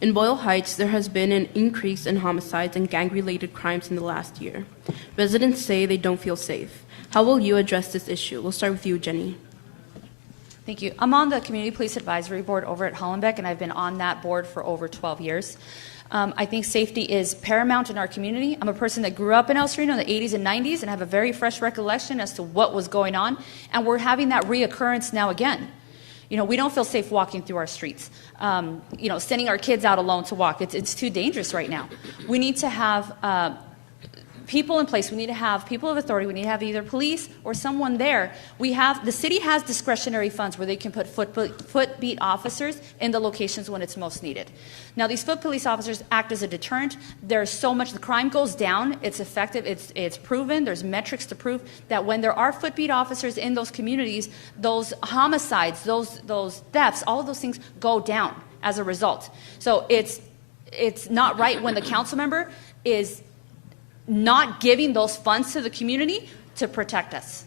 In Boyle Heights, there has been an increase in homicides and gang-related crimes in the last year. Residents say they don't feel safe. How will you address this issue? We'll start with you, Jenny. Thank you. I'm on the Community Police Advisory Board over at Hollenbeck, and I've been on that board for over 12 years. I think safety is paramount in our community. I'm a person that grew up in El Sereno in the 80s and 90s and have a very fresh recollection as to what was going on, and we're having that reoccurrence now again. You know, we don't feel safe walking through our streets. You know, sending our kids out alone to walk, it's too dangerous right now. We need to have people in place. We need to have people of authority. We need to have either police or someone there. The city has discretionary funds where they can put foot beat officers in the locations when it's most needed. Now, these foot police officers act as a deterrent. There's so much, the crime goes down. It's effective. It's proven. There's metrics to prove that when there are foot beat officers in those communities, those homicides, those thefts, all of those things go down as a result. So it's not right when the council member is not giving those funds to the community to protect us.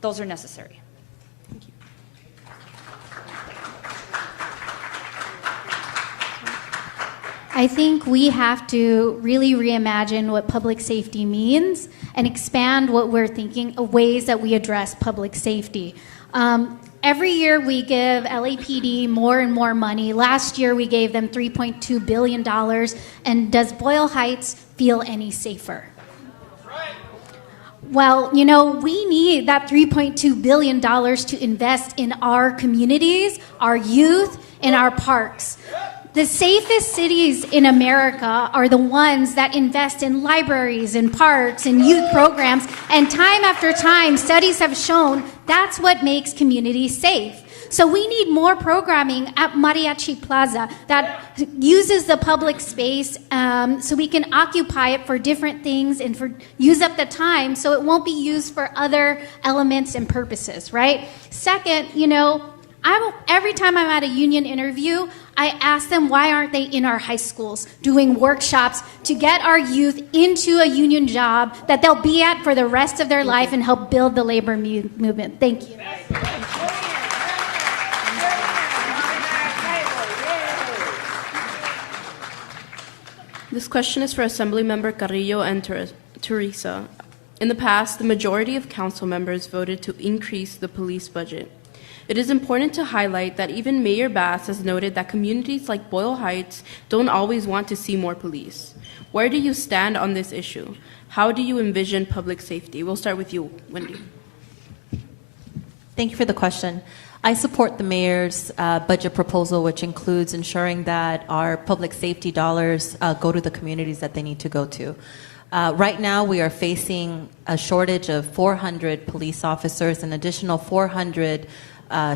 Those are necessary. Thank you. I think we have to really reimagine what public safety means and expand what we're thinking of ways that we address public safety. Every year we give LAPD more and more money. Last year we gave them $3.2 billion. And does Boyle Heights feel any safer? Well, you know, we need that $3.2 billion to invest in our communities, our youth, and our parks. The safest cities in America are the ones that invest in libraries and parks and youth programs. And time after time, studies have shown that's what makes communities safe. So we need more programming at Mariachi Plaza that uses the public space so we can occupy it for different things and use up the time so it won't be used for other elements and purposes, right? Second, you know, every time I'm at a union interview, I ask them why aren't they in our high schools doing workshops to get our youth into a union job that they'll be at for the rest of their life and help build the labor movement. Thank you. This question is for Assemblymember Carrillo and Teresa. In the past, the majority of council members voted to increase the police budget. It is important to highlight that even Mayor Bass has noted that communities like Boyle Heights don't always want to see more police. Where do you stand on this issue? How do you envision public safety? We'll start with you, Wendy. Thank you for the question. I support the mayor's budget proposal, which includes ensuring that our public safety dollars go to the communities that they need to go to. Right now, we are facing a shortage of 400 police officers, an additional 400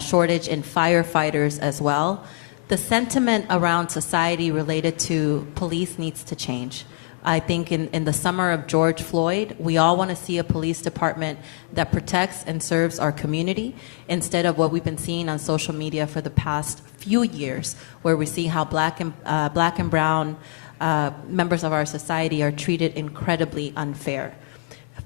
shortage in firefighters as well. The sentiment around society related to police needs to change. I think in the summer of George Floyd, we all want to see a police department that protects and serves our community instead of what we've been seeing on social media for the past few years, where we see how black and brown members of our society are treated incredibly unfair.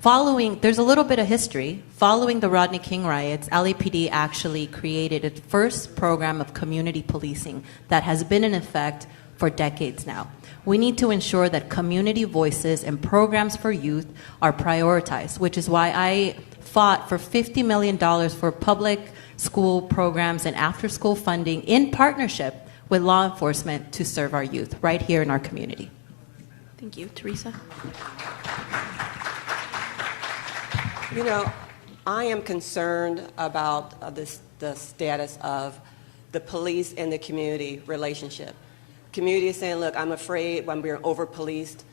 There's a little bit of history. Following the Rodney King riots, LAPD actually created its first program of community policing that has been in effect for decades now. We need to ensure that community voices and programs for youth are prioritized, which is why I fought for $50 million for public school programs and after-school funding in partnership with law enforcement to serve our youth right here in our community. Thank you. Teresa? You know, I am concerned about the status of the police and the community relationship. Community is saying, look, I'm afraid when we're over-policed,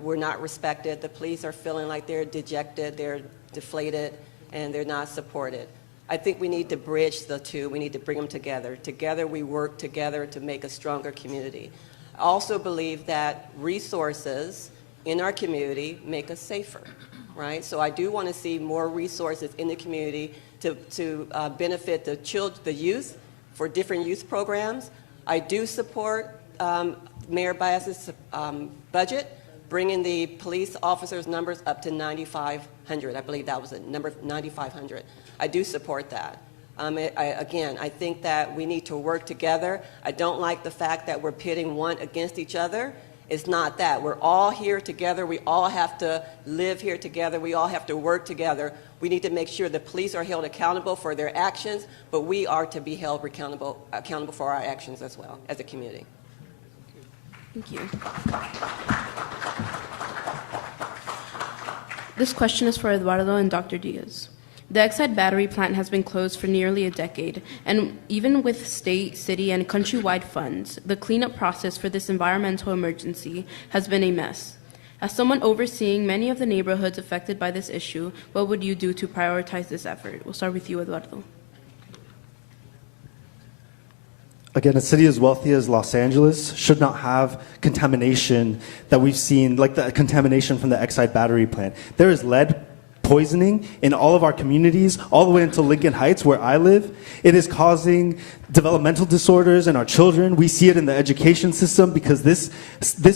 we're not respected. The police are feeling like they're dejected, they're deflated, and they're not supported. I think we need to bridge the two. We need to bring them together. Together we work together to make a stronger community. I also believe that resources in our community make us safer, right? So I do want to see more resources in the community to benefit the youth for different youth programs. I do support Mayor Bass's budget, bringing the police officers' numbers up to 9,500. I believe that was the number, 9,500. I do support that. Again, I think that we need to work together. I don't like the fact that we're pitting one against each other. It's not that. We're all here together. We all have to live here together. We all have to work together. We need to make sure the police are held accountable for their actions, but we are to be held accountable for our actions as well as a community. Thank you. This question is for Eduardo and Dr. Diaz. The Exide battery plant has been closed for nearly a decade, and even with state, city, and countrywide funds, the cleanup process for this environmental emergency has been a mess. As someone overseeing many of the neighborhoods affected by this issue, what would you do to prioritize this effort? We'll start with you, Eduardo. Again, a city as wealthy as Los Angeles should not have contamination that we've seen, like the contamination from the Exide battery plant. There is lead poisoning in all of our communities, all the way into Lincoln Heights, where I live. It is causing developmental disorders in our children. We see it in the education system because this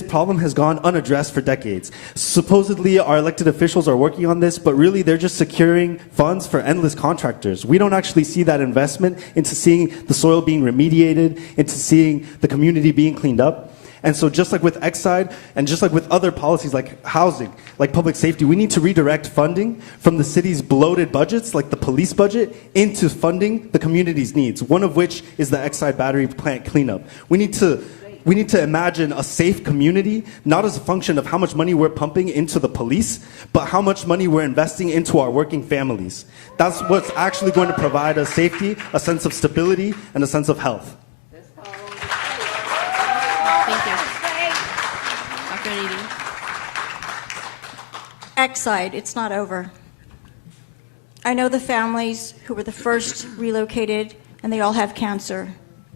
problem has gone unaddressed for decades. Supposedly, our elected officials are working on this, but really they're just securing funds for endless contractors. We don't actually see that investment into seeing the soil being remediated, into seeing the community being cleaned up. And so just like with Exide and just like with other policies like housing, like public safety, we need to redirect funding from the city's bloated budgets, like the police budget, into funding the community's needs, one of which is the Exide battery plant cleanup. We need to imagine a safe community, not as a function of how much money we're pumping into the police, but how much money we're investing into our working families. That's what's actually going to provide us safety, a sense of stability, and a sense of health. Exide, it's not over. I know the families who were the first relocated, and they all have cancer.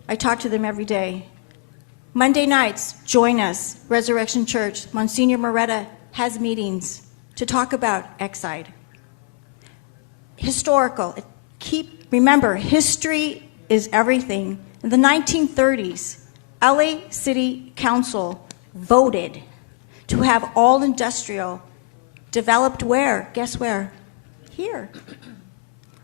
I talk to them every day. Monday nights, join us, Resurrection Church. Monsignor Moretta has meetings to talk about Exide. Historical. Remember, history is everything. In the 1930s, LA City Council voted to have all industrial developed where? Guess where? Here.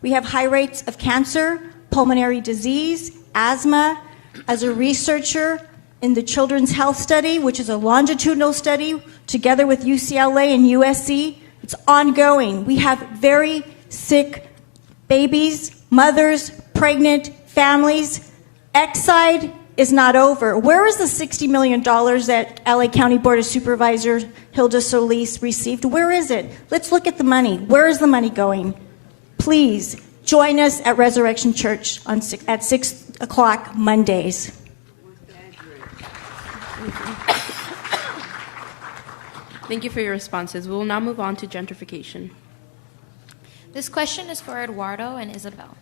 We have high rates of cancer, pulmonary disease, asthma. As a researcher in the Children's Health Study, which is a longitudinal study, together with UCLA and USC, It's ongoing. We have very sick babies, mothers, pregnant families. Exide is not over. Where is the $60 million that LA County Board of Supervisors Hilda Solis received? Where is it? Let's look at the money. Where is the money going? Please join us at Resurrection Church at 6 o'clock Mondays. Thank you for your responses. We will now move on to gentrification. This question is for Eduardo and Isabel.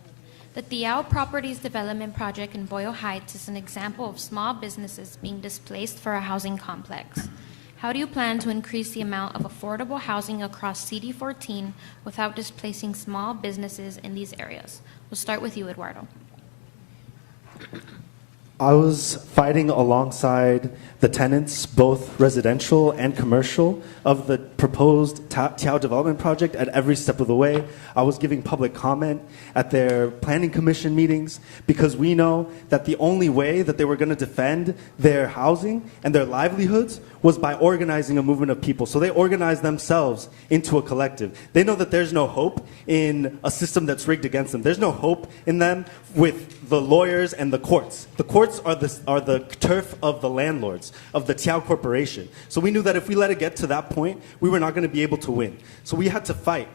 The Tiao Properties Development Project in Boyle Heights is an example of small businesses being displaced for a housing complex. How do you plan to increase the amount of affordable housing across CD14 without displacing small businesses in these areas? We'll start with you, Eduardo. I was fighting alongside the tenants, both residential and commercial, of the proposed Tiao development project at every step of the way. I was giving public comment at their planning commission meetings because we know that the only way that they were going to defend their housing and their livelihoods was by organizing a movement of people. So they organized themselves into a collective. They know that there's no hope in a system that's rigged against them. There's no hope in them with the lawyers and the courts. The courts are the turf of the landlords, of the Tiao Corporation. So we knew that if we let it get to that point, we were not going to be able to win. So we had to fight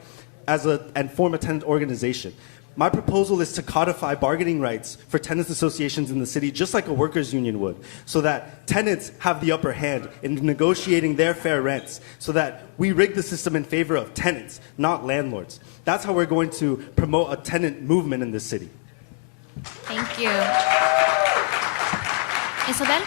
and form a tenant organization. My proposal is to codify bargaining rights for tenants associations in the city, just like a workers' union would, so that tenants have the upper hand in negotiating their fair rents, so that we rig the system in favor of tenants, not landlords. That's how we're going to promote a tenant movement in this city. Thank you. Isabel?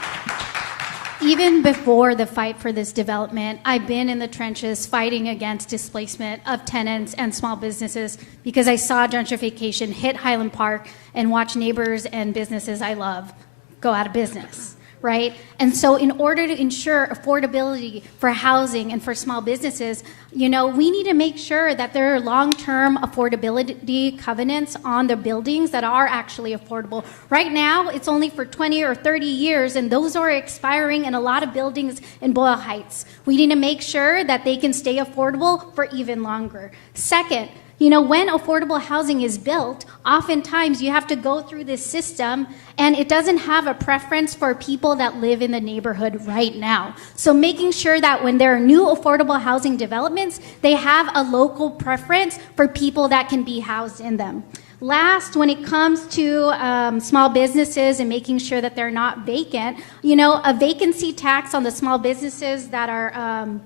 Even before the fight for this development, I've been in the trenches fighting against displacement of tenants and small businesses because I saw gentrification hit Highland Park and watch neighbors and businesses I love go out of business, right? And so in order to ensure affordability for housing and for small businesses, we need to make sure that there are long-term affordability covenants on the buildings that are actually affordable. Right now, it's only for 20 or 30 years, and those are expiring in a lot of buildings in Boyle Heights. We need to make sure that they can stay affordable for even longer. Second, when affordable housing is built, oftentimes you have to go through this system and it doesn't have a preference for people that live in the neighborhood right now. So making sure that when there are new affordable housing developments, they have a local preference for people that can be housed in them. Last, when it comes to small businesses and making sure that they're not vacant, a vacancy tax on the small businesses that are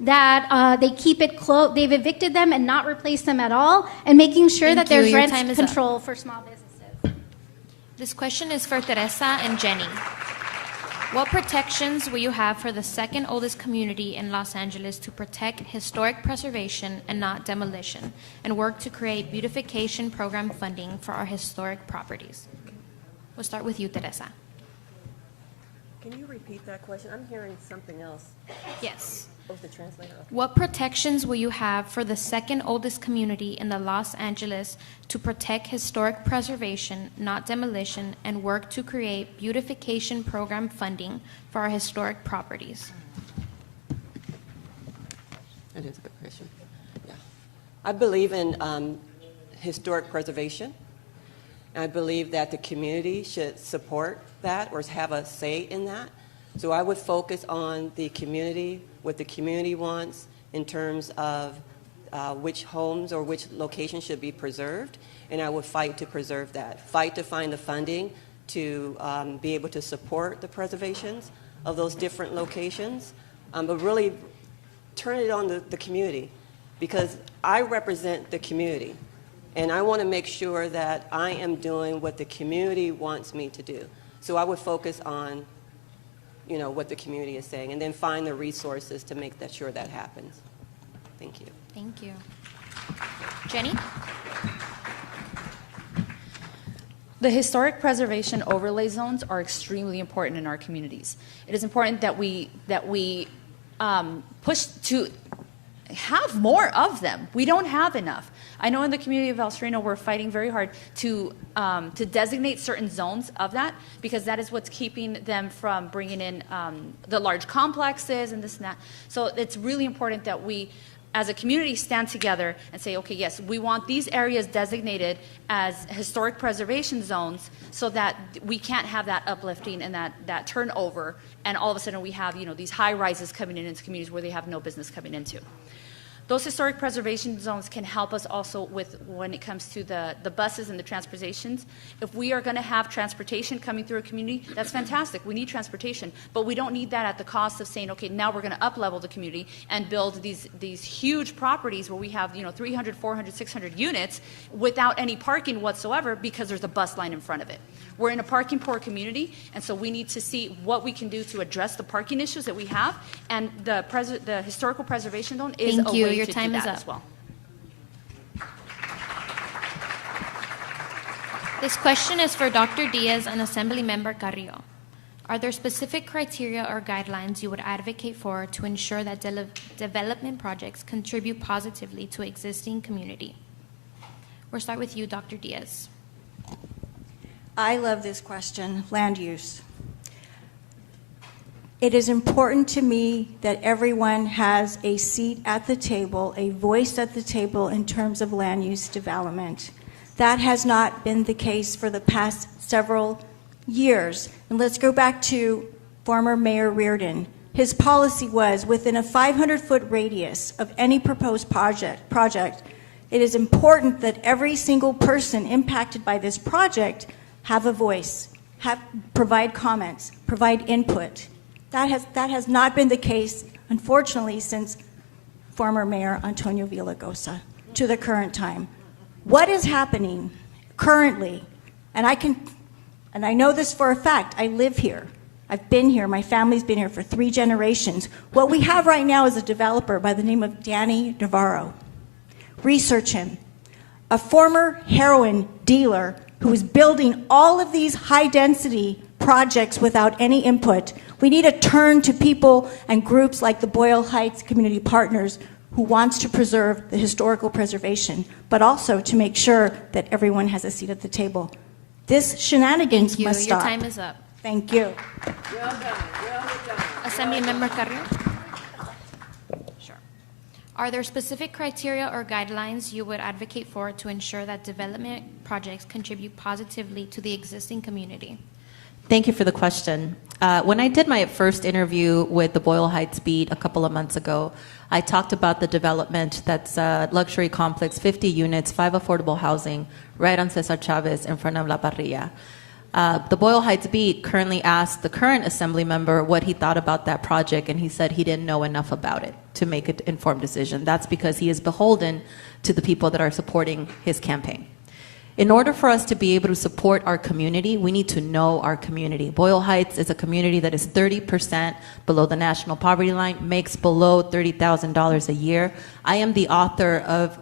they keep it closed, they've evicted them and not replaced them at all, and making sure that there's rent control for small businesses. This question is for Teresa and Jenny. What protections will you have for the second oldest community in Los Angeles to protect historic preservation and not demolition, and work to create beautification program funding for our historic properties? We'll start with you, Teresa. Can you repeat that question? I'm hearing something else. Yes. Oh, the translator. Okay. What protections will you have for the second oldest community in the Los Angeles to protect historic preservation, not demolition, and work to create beautification program funding for our historic properties? That is a good question. Yeah. I believe in historic preservation. I believe that the community should support that or have a say in that. So I would focus on the community, what the community wants in terms of which homes or which locations should be preserved, and I would fight to preserve that. Fight to find the funding to be able to support the preservations of those different locations, but really turn it on the community, because I represent the community, and I want to make sure that I am doing what the community wants me to do. So I would focus on what the community is saying, and then find the resources to make sure that happens. Thank you. Thank you. Jenny? The historic preservation overlay zones are extremely important in our communities. It is important that we push to have more of them. We don't have enough. I know in the community of El Sereno, we're fighting very hard to designate certain zones of that, because that is what's keeping them from bringing in the large complexes and this and that. So it's really important that we as a community, stand together and say, okay, yes, we want these areas designated as historic preservation zones so that we can't have that uplifting and that turnover, and all of a sudden we have, these high rises coming into communities where they have no business coming into. Those historic preservation zones can help us also with when it comes to the buses and the transportations. If we are going to have transportation coming through a community, that's fantastic. We need transportation, but we don't need that at the cost of saying, okay, now we're going to up-level the community and build these huge properties where we have 300, 400, 600 units without any parking whatsoever because there's a bus line in front of it. We're in a parking poor community, and so we need to see what we can do to address the parking issues that we have, and the historical preservation zone is Thank a you. way Your to time do is that up. as well. This question is for Dr. Diaz and Assemblymember Carrillo. Are there specific criteria or guidelines you would advocate for to ensure that development projects contribute positively to existing community? We'll start with you, Dr. Diaz. I love this question, land use. It is important to me that everyone has a seat at the table, a voice at the table in terms of land use development. That has not been the case for the past several years. And let's go back to former Mayor Reardon. His policy was within a 500-foot radius of any proposed project, it is important that every single person impacted by this project have a voice, provide comments, provide input. That has not been the case, unfortunately, since former Mayor Antonio Villaraigosa to the current time. What is happening currently, and I know this for a fact, I live here. I've been here, my family's been here for 3 generations. What we have right now is a developer by the name of Danny Navarro. Research him. A former heroin dealer who is building all of these high-density projects without any input. We need to turn to people and groups like the Boyle Heights Community Partners who wants to preserve the historical preservation, but also to make sure that everyone has a seat at the table. This shenanigans must stop. Your time is up. Thank you. Well done. Well done. Assemblymember Carrillo. Sure. Are there specific criteria or guidelines you would advocate for to ensure that development projects contribute positively to the existing community? Thank you for the question. When I did my first interview with the Boyle Heights Beat a couple of months ago, I talked about the development that's a luxury complex, 50 units, 5 affordable housing, right on Cesar Chavez in front of La Parrilla. The Boyle Heights Beat currently asked the current assembly member what he thought about that project, and he said he didn't know enough about it to make an informed decision. That's because he is beholden to the people that are supporting his campaign. In order for us to be able to support our community, we need to know our community. Boyle Heights is a community that is 30% below the national poverty line, makes below $30,000 a year. I am the author of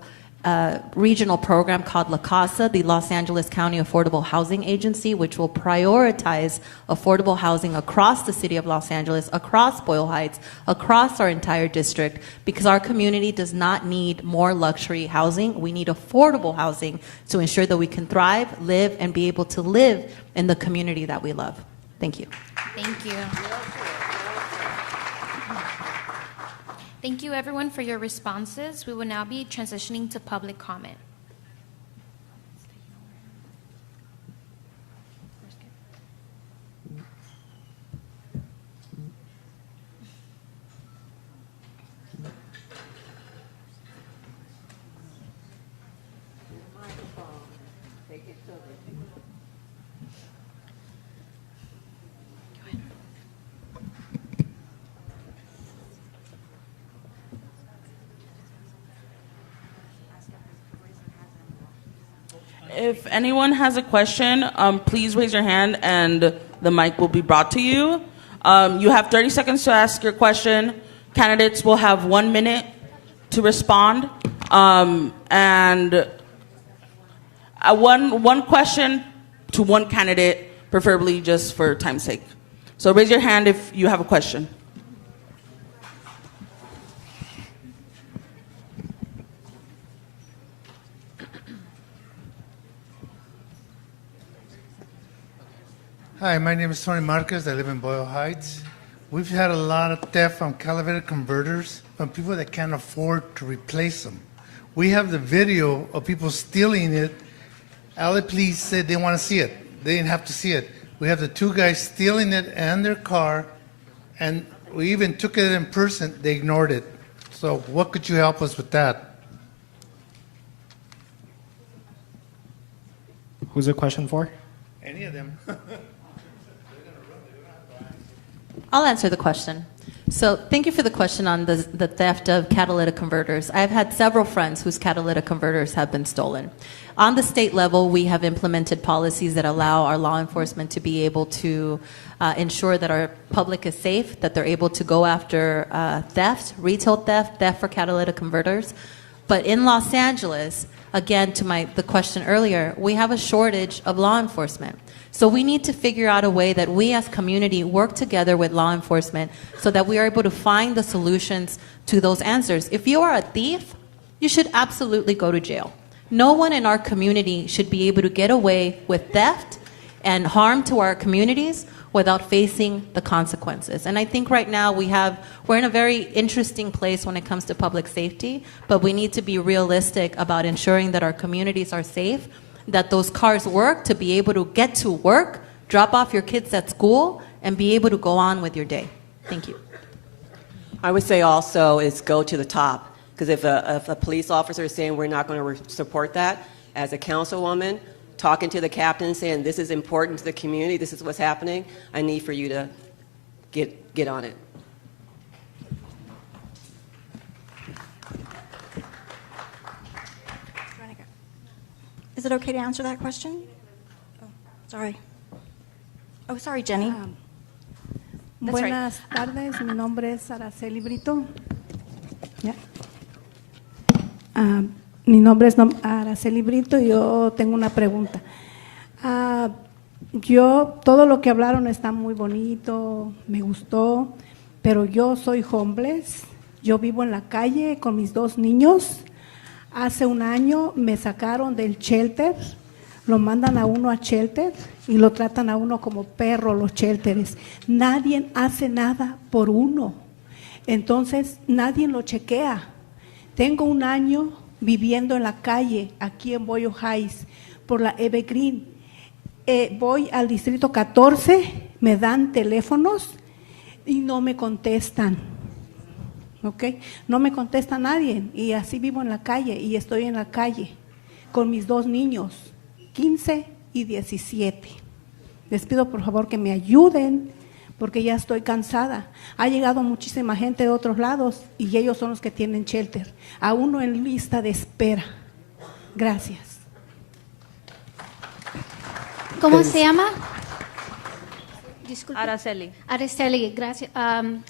a regional program called La Casa, the Los Angeles County Affordable Housing Agency, which will prioritize affordable housing across the city of Los Angeles, across Boyle Heights, across our entire district, because our community does not need more luxury housing. We need affordable housing to ensure that we can thrive, live, and be able to live in the community that we love. Thank you. Thank you. Thank you, everyone, for your responses. We will now be transitioning to public comment. If anyone has a question, please raise your hand and the mic will be brought to you. You have 30 seconds to ask your question. Candidates will have 1 minute to respond. And one question to one candidate, preferably just for time's sake. So raise your hand if you have a question. Hi, my name is Tony Marquez. I live in Boyle Heights. we've had a lot of theft from catalytic converters from people that can't afford to replace them. We have the video of people stealing it. LA police said they want to see it. They didn't have to see it. We have the two guys stealing it and their car, and we even took it in person. They ignored it. So what could you help us with that? Who's the question for? Any of them. I'll answer the question. So thank you for the question on the theft of catalytic converters. I've had several friends whose catalytic converters have been stolen. On the state level, we have implemented policies that allow our law enforcement to be able to ensure that our public is safe, that they're able to go after theft, retail theft, theft for catalytic converters. But in Los Angeles, again, to the question earlier, we have a shortage of law enforcement. So we need to figure out a way that we as community work together with law enforcement so that we are able to find the solutions to those answers. If you are a thief, you should absolutely go to jail. No one in our community should be able to get away with theft and harm to our communities without facing the consequences. And I think right now we're in a very interesting place when it comes to public safety, but we need to be realistic about ensuring that our communities are safe, that those cars work to be able to get to work, drop off your kids at school, and be able to go on with your day. Thank you. I would say also is go to the top. Because if a police officer is saying we're not going to support that, as a councilwoman, talking to the captain saying this is important to the community, this is what's happening, I need for you to get on it. Is it okay to answer that question? Oh, sorry. Oh, sorry, Jenny. That's Buenas tardes, mi nombre es Araceli Brito. Yeah. Mi nombre es Araceli Brito y yo tengo una pregunta. Todo lo que hablaron está muy bonito, me gustó, pero yo soy homeless, yo vivo en la calle con mis 2 niños. Hace un año me sacaron del shelter, lo mandan a uno a shelter y lo tratan a uno como perro los shelters. Nadie hace nada por uno, entonces nadie lo chequea. Tengo un año viviendo en la calle, aquí en Boyle Heights, por la Evergreen. Voy al distrito 14, me dan teléfonos y no me contestan. ¿Okay? No me contesta nadie y así vivo en la calle y estoy en la calle con mis 2 niños, 15 y 17. Les pido por favor que me ayuden porque ya estoy cansada. Ha llegado muchísima gente de otros lados y ellos son los que tienen shelter. A uno en lista de espera. Gracias. ¿Cómo se llama? Araceli. Araceli, gracias.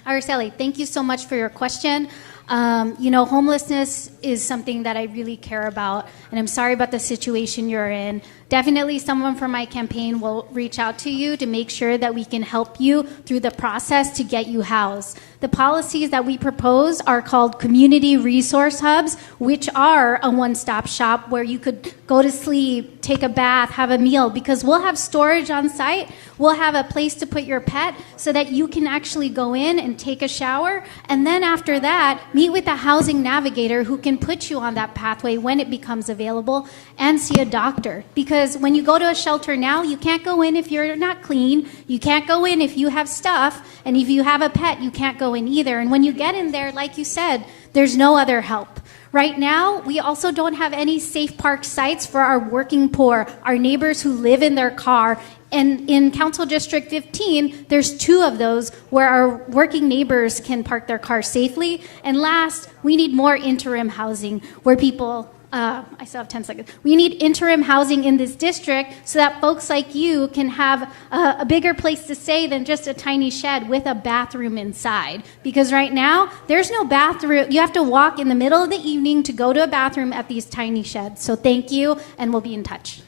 Araceli, thank you so much for your question. Homelessness is something that I really care about, and I'm sorry about the situation you're in. Definitely someone from my campaign will reach out to you to make sure that we can help you through the process to get you housed. The policies that we propose are called community resource hubs, which are a one-stop shop where you could go to sleep, take a bath, have a meal, because we'll have storage on site. We'll have a place to put your pet so that you can actually go in and take a shower. And then after that, meet with a housing navigator who can put you on that pathway when it becomes available and see a doctor. Because when you go to a shelter now, you can't go in if you're not clean. You can't go in if you have stuff. And if you have a pet, you can't go in either. And when you get in there, like you said, there's no other help. Right now, we also don't have any safe park sites for our working poor, our neighbors who live in their car. And in Council District 15, there's 2 of those where our working neighbors can park their cars safely. And last, we need more interim housing where people, I still have 10 seconds. We need interim housing in this district so that folks like you can have a bigger place to stay than just a tiny shed with a bathroom inside. Because right now, there's no bathroom. You have to walk in the middle of the evening to go to a bathroom at these tiny sheds. So thank you, and we'll be in touch.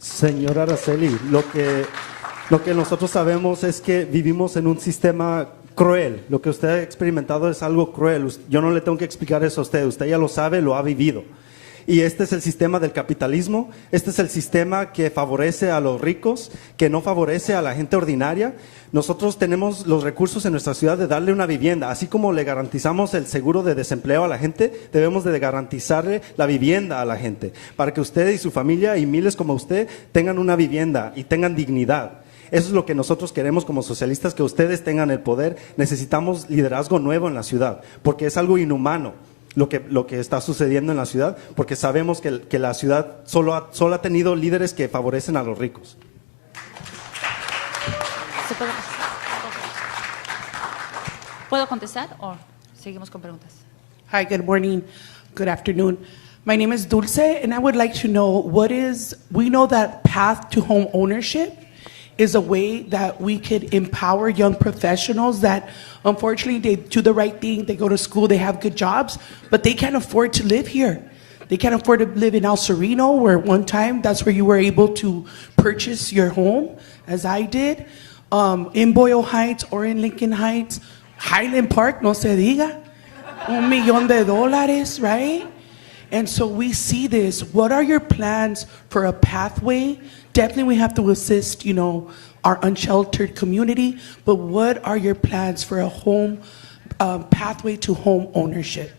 Señora Araceli, lo que nosotros sabemos es que vivimos en un sistema cruel. Lo que usted ha experimentado es algo cruel. Yo no le tengo que explicar eso a usted ya lo sabe, lo ha vivido. Y este es el sistema del capitalismo, este es el sistema que favorece a los ricos, que no favorece a la gente ordinaria. Nosotros tenemos los recursos en nuestra ciudad de darle una vivienda, así como le garantizamos el seguro de desempleo a la gente, debemos de garantizarle la vivienda a la gente, para que usted y su familia y miles como usted tengan una vivienda y tengan dignidad. Eso es lo que nosotros queremos como socialistas, que ustedes tengan el poder. Necesitamos liderazgo nuevo en la ciudad, porque es algo inhumano lo que está sucediendo en la ciudad, porque sabemos que la ciudad solo ha tenido líderes que favorecen a los ricos. ¿Puedo contestar o seguimos con preguntas? Hi, good morning, good afternoon. My name is Dulce, and I would like to know we know that path to home ownership is a way that we could empower young professionals that unfortunately they do the right thing, they go to school, they have good jobs, but they can't afford to live here. They can't afford to live in El Sereno, where one time that's where you were able to purchase your home, as I did, in Boyle Heights or in Lincoln Heights. Highland Park, no se diga, $1 million, right? And so we see this. What are your plans for a pathway? Definitely we have to assist, our unsheltered community, but what are your plans for a home pathway to home ownership?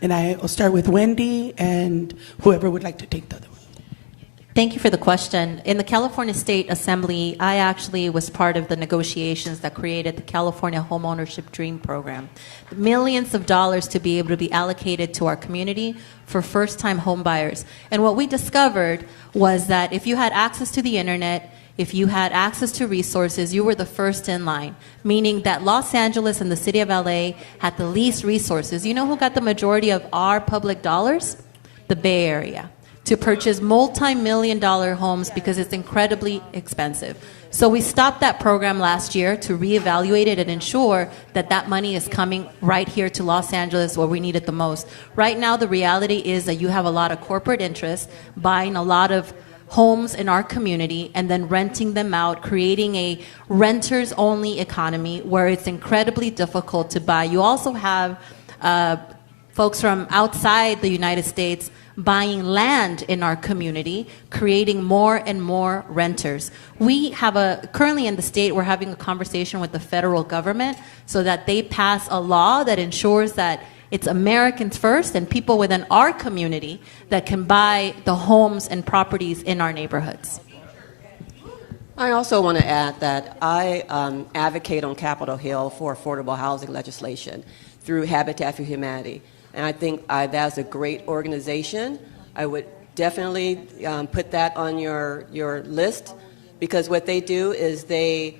And I'll start with Wendy and whoever would like to take the other one. Thank you for the question. In the California State Assembly, I actually was part of the negotiations that created the California Homeownership Dream Program. Millions of dollars to be able to be allocated to our community for first-time home buyers. And what we discovered was that if you had access to the internet, if you had access to resources, you were the first in line, meaning that Los Angeles and the city of LA had the least resources. You know who got the majority of our public dollars? The Bay Area, to purchase multi-million-dollar homes because it's incredibly expensive. So we stopped that program last year to reevaluate it and ensure that that money is coming right here to Los Angeles where we need it the most. Right now, the reality is that you have a lot of corporate interests buying a lot of homes in our community and then renting them out, creating a renters-only economy where it's incredibly difficult to buy. You also have folks from outside the United States buying land in our community, creating more and more renters. We have currently in the state, we're having a conversation with the federal government so that they pass a law that ensures that it's Americans first and people within our community that can buy the homes and properties in our neighborhoods. I also want to add that I advocate on Capitol Hill for affordable housing legislation through Habitat for Humanity. And I think that's a great organization. I would definitely put that on your list, because what they do is they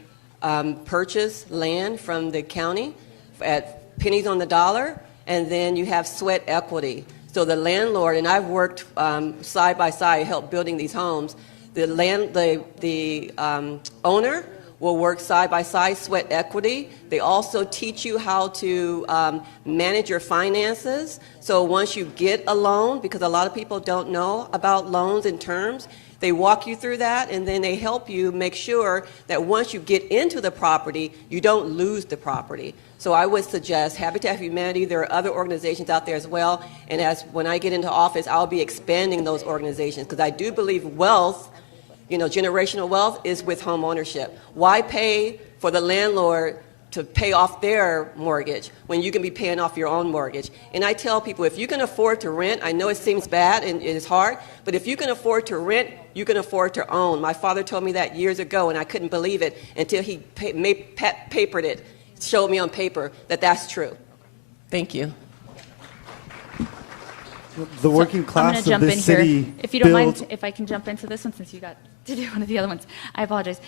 purchase land from the county at pennies on the dollar, and then you have sweat equity. So the landlord, and I've worked side by side, helped building these homes. The owner will work side by side, sweat equity. They also teach you how to manage your finances. So once you get a loan, because a lot of people don't know about loans and terms, they walk you through that, and then they help you make sure that once you get into the property, you don't lose the property. So I would suggest Habitat for Humanity. There are other organizations out there as well. And when I get into office, I'll be expanding those organizations, because I do believe wealth, generational wealth is with home ownership. Why pay for the landlord to pay off their mortgage when you can be paying off your own mortgage? And I tell people, if you can afford to rent, I know it seems bad and it is hard, but if you can afford to rent, you can afford to own. My father told me that years ago, and I couldn't believe it until he papered it, showed me on paper that that's true. Thank you. The working class I'm of going to jump in this city here. If you don't builds- mind, if I can jump into this one, since you got to do one of the other ones. I apologize.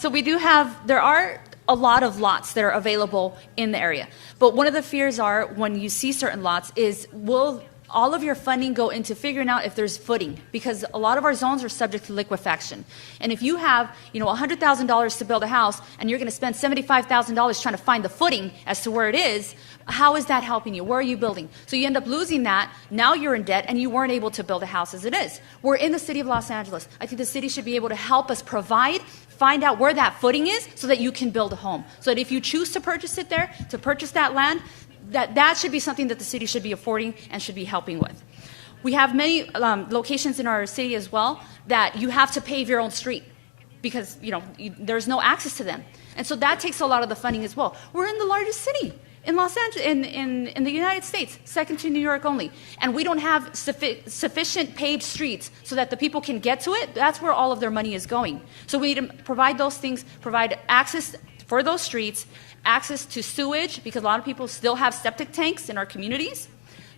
So there are a lot of lots that are available in the area. But one of the fears are when you see certain lots is, will all of your funding go into figuring out if there's footing? Because a lot of our zones are subject to liquefaction. And if you have, $100,000 to build a house and you're going to spend $75,000 trying to find the footing as to where it is, how is that helping you? Where are you building? So you end up losing that. Now you're in debt and you weren't able to build a house as it is. We're in the city of Los Angeles. I think the city should be able to help us find out where that footing is so that you can build a home. So that if you choose to purchase it there, to purchase that land, that should be something that the city should be affording and should be helping with. We have many locations in our city as well that you have to pave your own street because there's no access to them. And so that takes a lot of the funding as well. We're in the largest city in Los Angeles, in the United States, second to New York only. And we don't have sufficient paved streets so that the people can get to it. That's where all of their money is going. So we need to provide those things, provide access for those streets, access to sewage, because a lot of people still have septic tanks in our communities.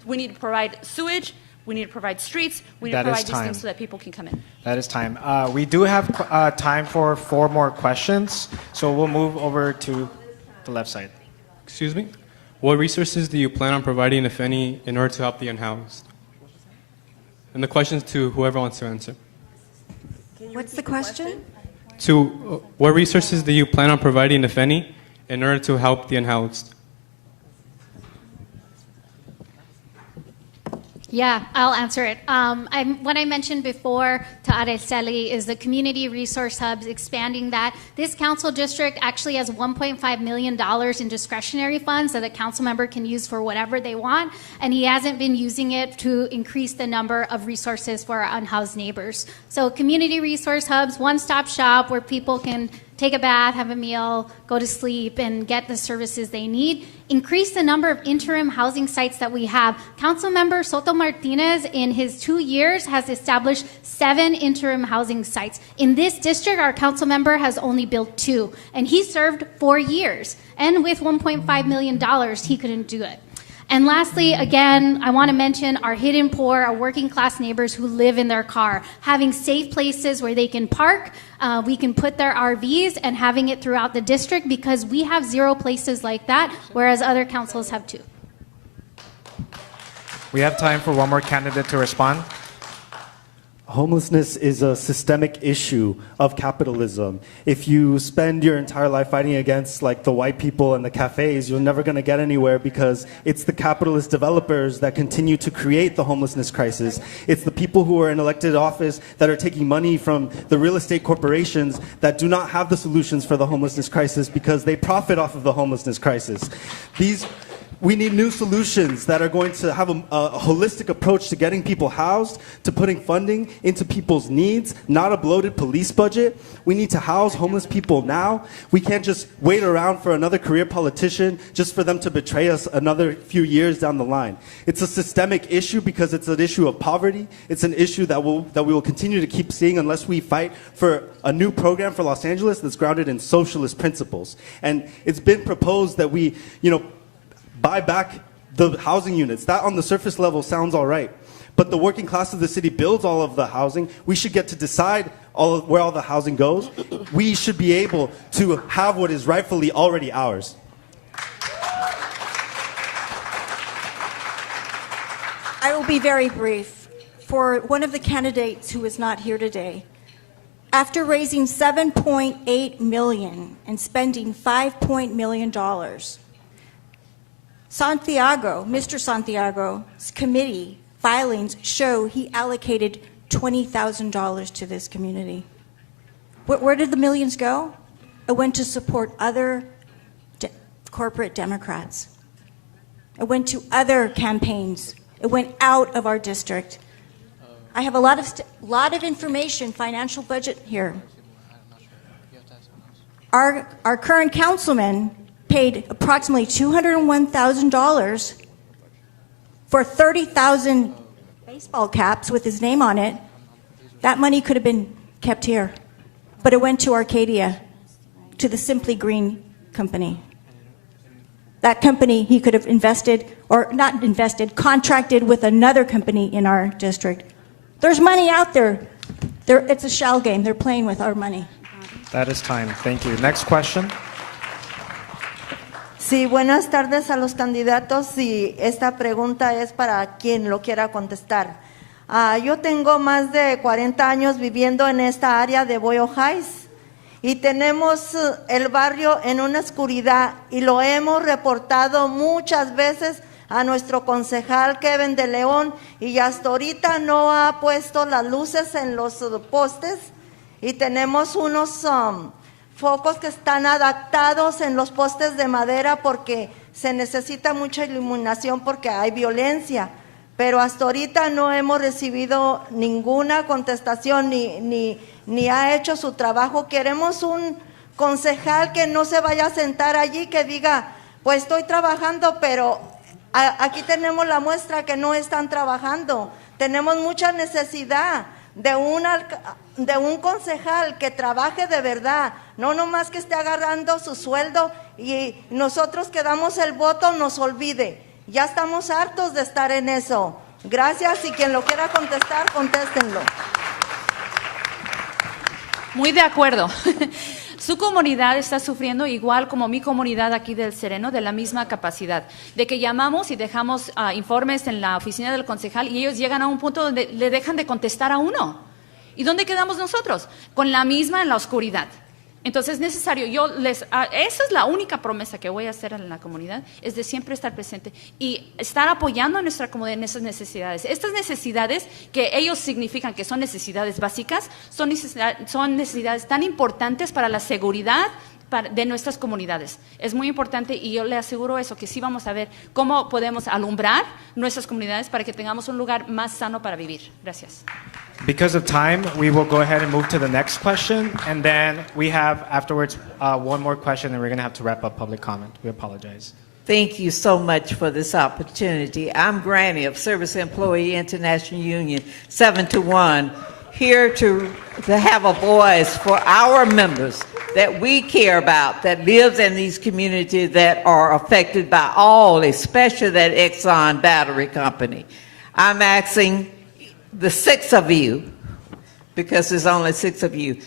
We need to provide sewage. We need to provide streets. We need to provide these things so that people can come in. That is time. We do have time for 4 more questions, so we'll move over to the left side. Excuse me? What resources do you plan on providing, if any, in order to help the unhoused? And the question is to whoever wants to answer. What's the question? What resources do you plan on providing, if any, in order to help the unhoused? Yeah, I'll answer it. What I mentioned before to Araceli is the community resource hubs, expanding that. This council district actually has $1.5 million in discretionary funds that a council member can use for whatever they want, and he hasn't been using it to increase the number of resources for our unhoused neighbors. So community resource hubs, one-stop shop where people can take a bath, have a meal, go to sleep, and get the services they need. Increase the number of interim housing sites that we have. Councilmember Soto Martinez, in his 2 years, has established 7 interim housing sites. In this district, our council member has only built 2, and he served 4 years. And with $1.5 million, he couldn't do it. And lastly, again, I want to mention our hidden poor, our working class neighbors who live in their car, having safe places where they can park, we can put their RVs, and having it throughout the district, because we have 0 places like that, whereas other councils have 2. We have time for one more candidate to respond. Homelessness is a systemic issue of capitalism. If you spend your entire life fighting against like the white people and the cafes, you're never going to get anywhere, because it's the capitalist developers that continue to create the homelessness crisis. It's the people who are in elected office that are taking money from the real estate corporations that do not have the solutions for the homelessness crisis, because they profit off of the homelessness crisis. We need new solutions that are going to have a holistic approach to getting people housed, to putting funding into people's needs, not a bloated police budget. We need to house homeless people now. We can't just wait around for another career politician just for them to betray us another few years down the line. It's a systemic issue because it's an issue of poverty. It's an issue that we will continue to keep seeing unless we fight for a new program for Los Angeles that's grounded in socialist principles. And it's been proposed that we, buy back the housing units. That on the surface level sounds all right. But the working class of the city builds all of the housing. We should get to decide where all the housing goes. We should be able to have what is rightfully already ours. I will be very brief. For one of the candidates who is not here today, after raising $7.8 million and spending $5 million, Mr. Santiago's committee filings show he allocated $20,000 to this community. Where did the millions go? It went to support other corporate Democrats. It went to other campaigns. It went out of our district. I have a lot of information, financial budget here. Our current councilman paid approximately $201,000 for 30,000 baseball caps with his name on it. That money could have been kept here, but it went to Arcadia, to the Simply Green company. That company he could have invested, or not invested, contracted with another company in our district. There's money out there. It's a shell game. They're playing with our money. That is time. Thank you. Next question. Sí, buenas tardes a los candidatos, y esta pregunta es para quien lo quiera contestar. Yo tengo más de 40 años viviendo en esta área de Boyle Heights y tenemos el barrio en una oscuridad, y lo hemos reportado muchas veces a nuestro concejal Kevin de León, y hasta ahorita no ha puesto las luces en los postes, y tenemos unos focos que están adaptados en los postes de madera porque se necesita mucha iluminación porque hay violencia. pero hasta ahorita no hemos recibido ninguna contestación ni ha hecho su trabajo. Queremos un concejal que no se vaya a sentar allí, que diga, pues estoy trabajando, pero aquí tenemos la muestra que no están trabajando. Tenemos mucha necesidad de un concejal que trabaje de verdad, no nomás que esté agarrando su sueldo y nosotros que damos el voto nos olvide. Ya estamos hartos de estar en eso. Gracias, y quien lo quiera contestar, contéstenlo. Muy de acuerdo. Su comunidad está sufriendo igual como mi comunidad aquí del Sereno, de la misma capacidad, de que llamamos y dejamos informes en la oficina del concejal y ellos llegan a un punto donde le dejan de contestar a uno. ¿Y dónde quedamos nosotros? Con la misma en la oscuridad. Entonces es necesario, esa es la única promesa que voy a hacer en la comunidad, es de siempre estar presente y estar apoyando a nuestra comunidad en esas necesidades. Estas necesidades que ellos significan que son necesidades básicas, son necesidades tan importantes para la seguridad de nuestras comunidades. Es muy importante y yo le aseguro eso, que sí vamos a ver cómo podemos alumbrar nuestras comunidades para que tengamos un lugar más sano para vivir. Gracias. Because of time, we will go ahead and move to the next question, and then we have afterwards one more question, and we're going to have to wrap up public comment. We apologize. Thank you so much for this opportunity. I'm Granny of Service Employee International Union 721, here to have a voice for our members that we care about, that lives in these communities that are affected by all, especially that Exxon battery company. I'm asking the 6 of you, because there's only 6 of you,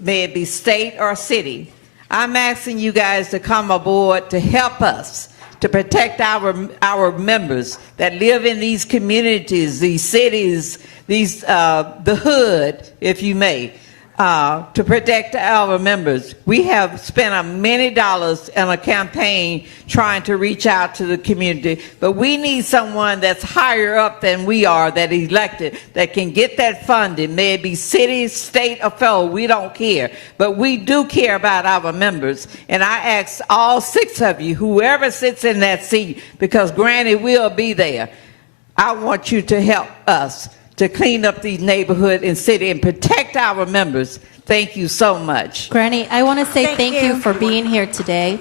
may it be state or city, I'm asking you guys to come aboard to help us to protect our members that live in these communities, these cities, the hood, if you may, to protect our members. We have spent many dollars in a campaign trying to reach out to the community, but we need someone that's higher up than we are, that elected, that can get that funding. May it be city, state, or federal, we don't care. But we do care about our members. And I ask all 6 of you, whoever sits in that seat, because Granny will be there, I want you to help us to clean up these neighborhood and city and protect our members. Thank you so much. Granny, I want to say thank you for being here today.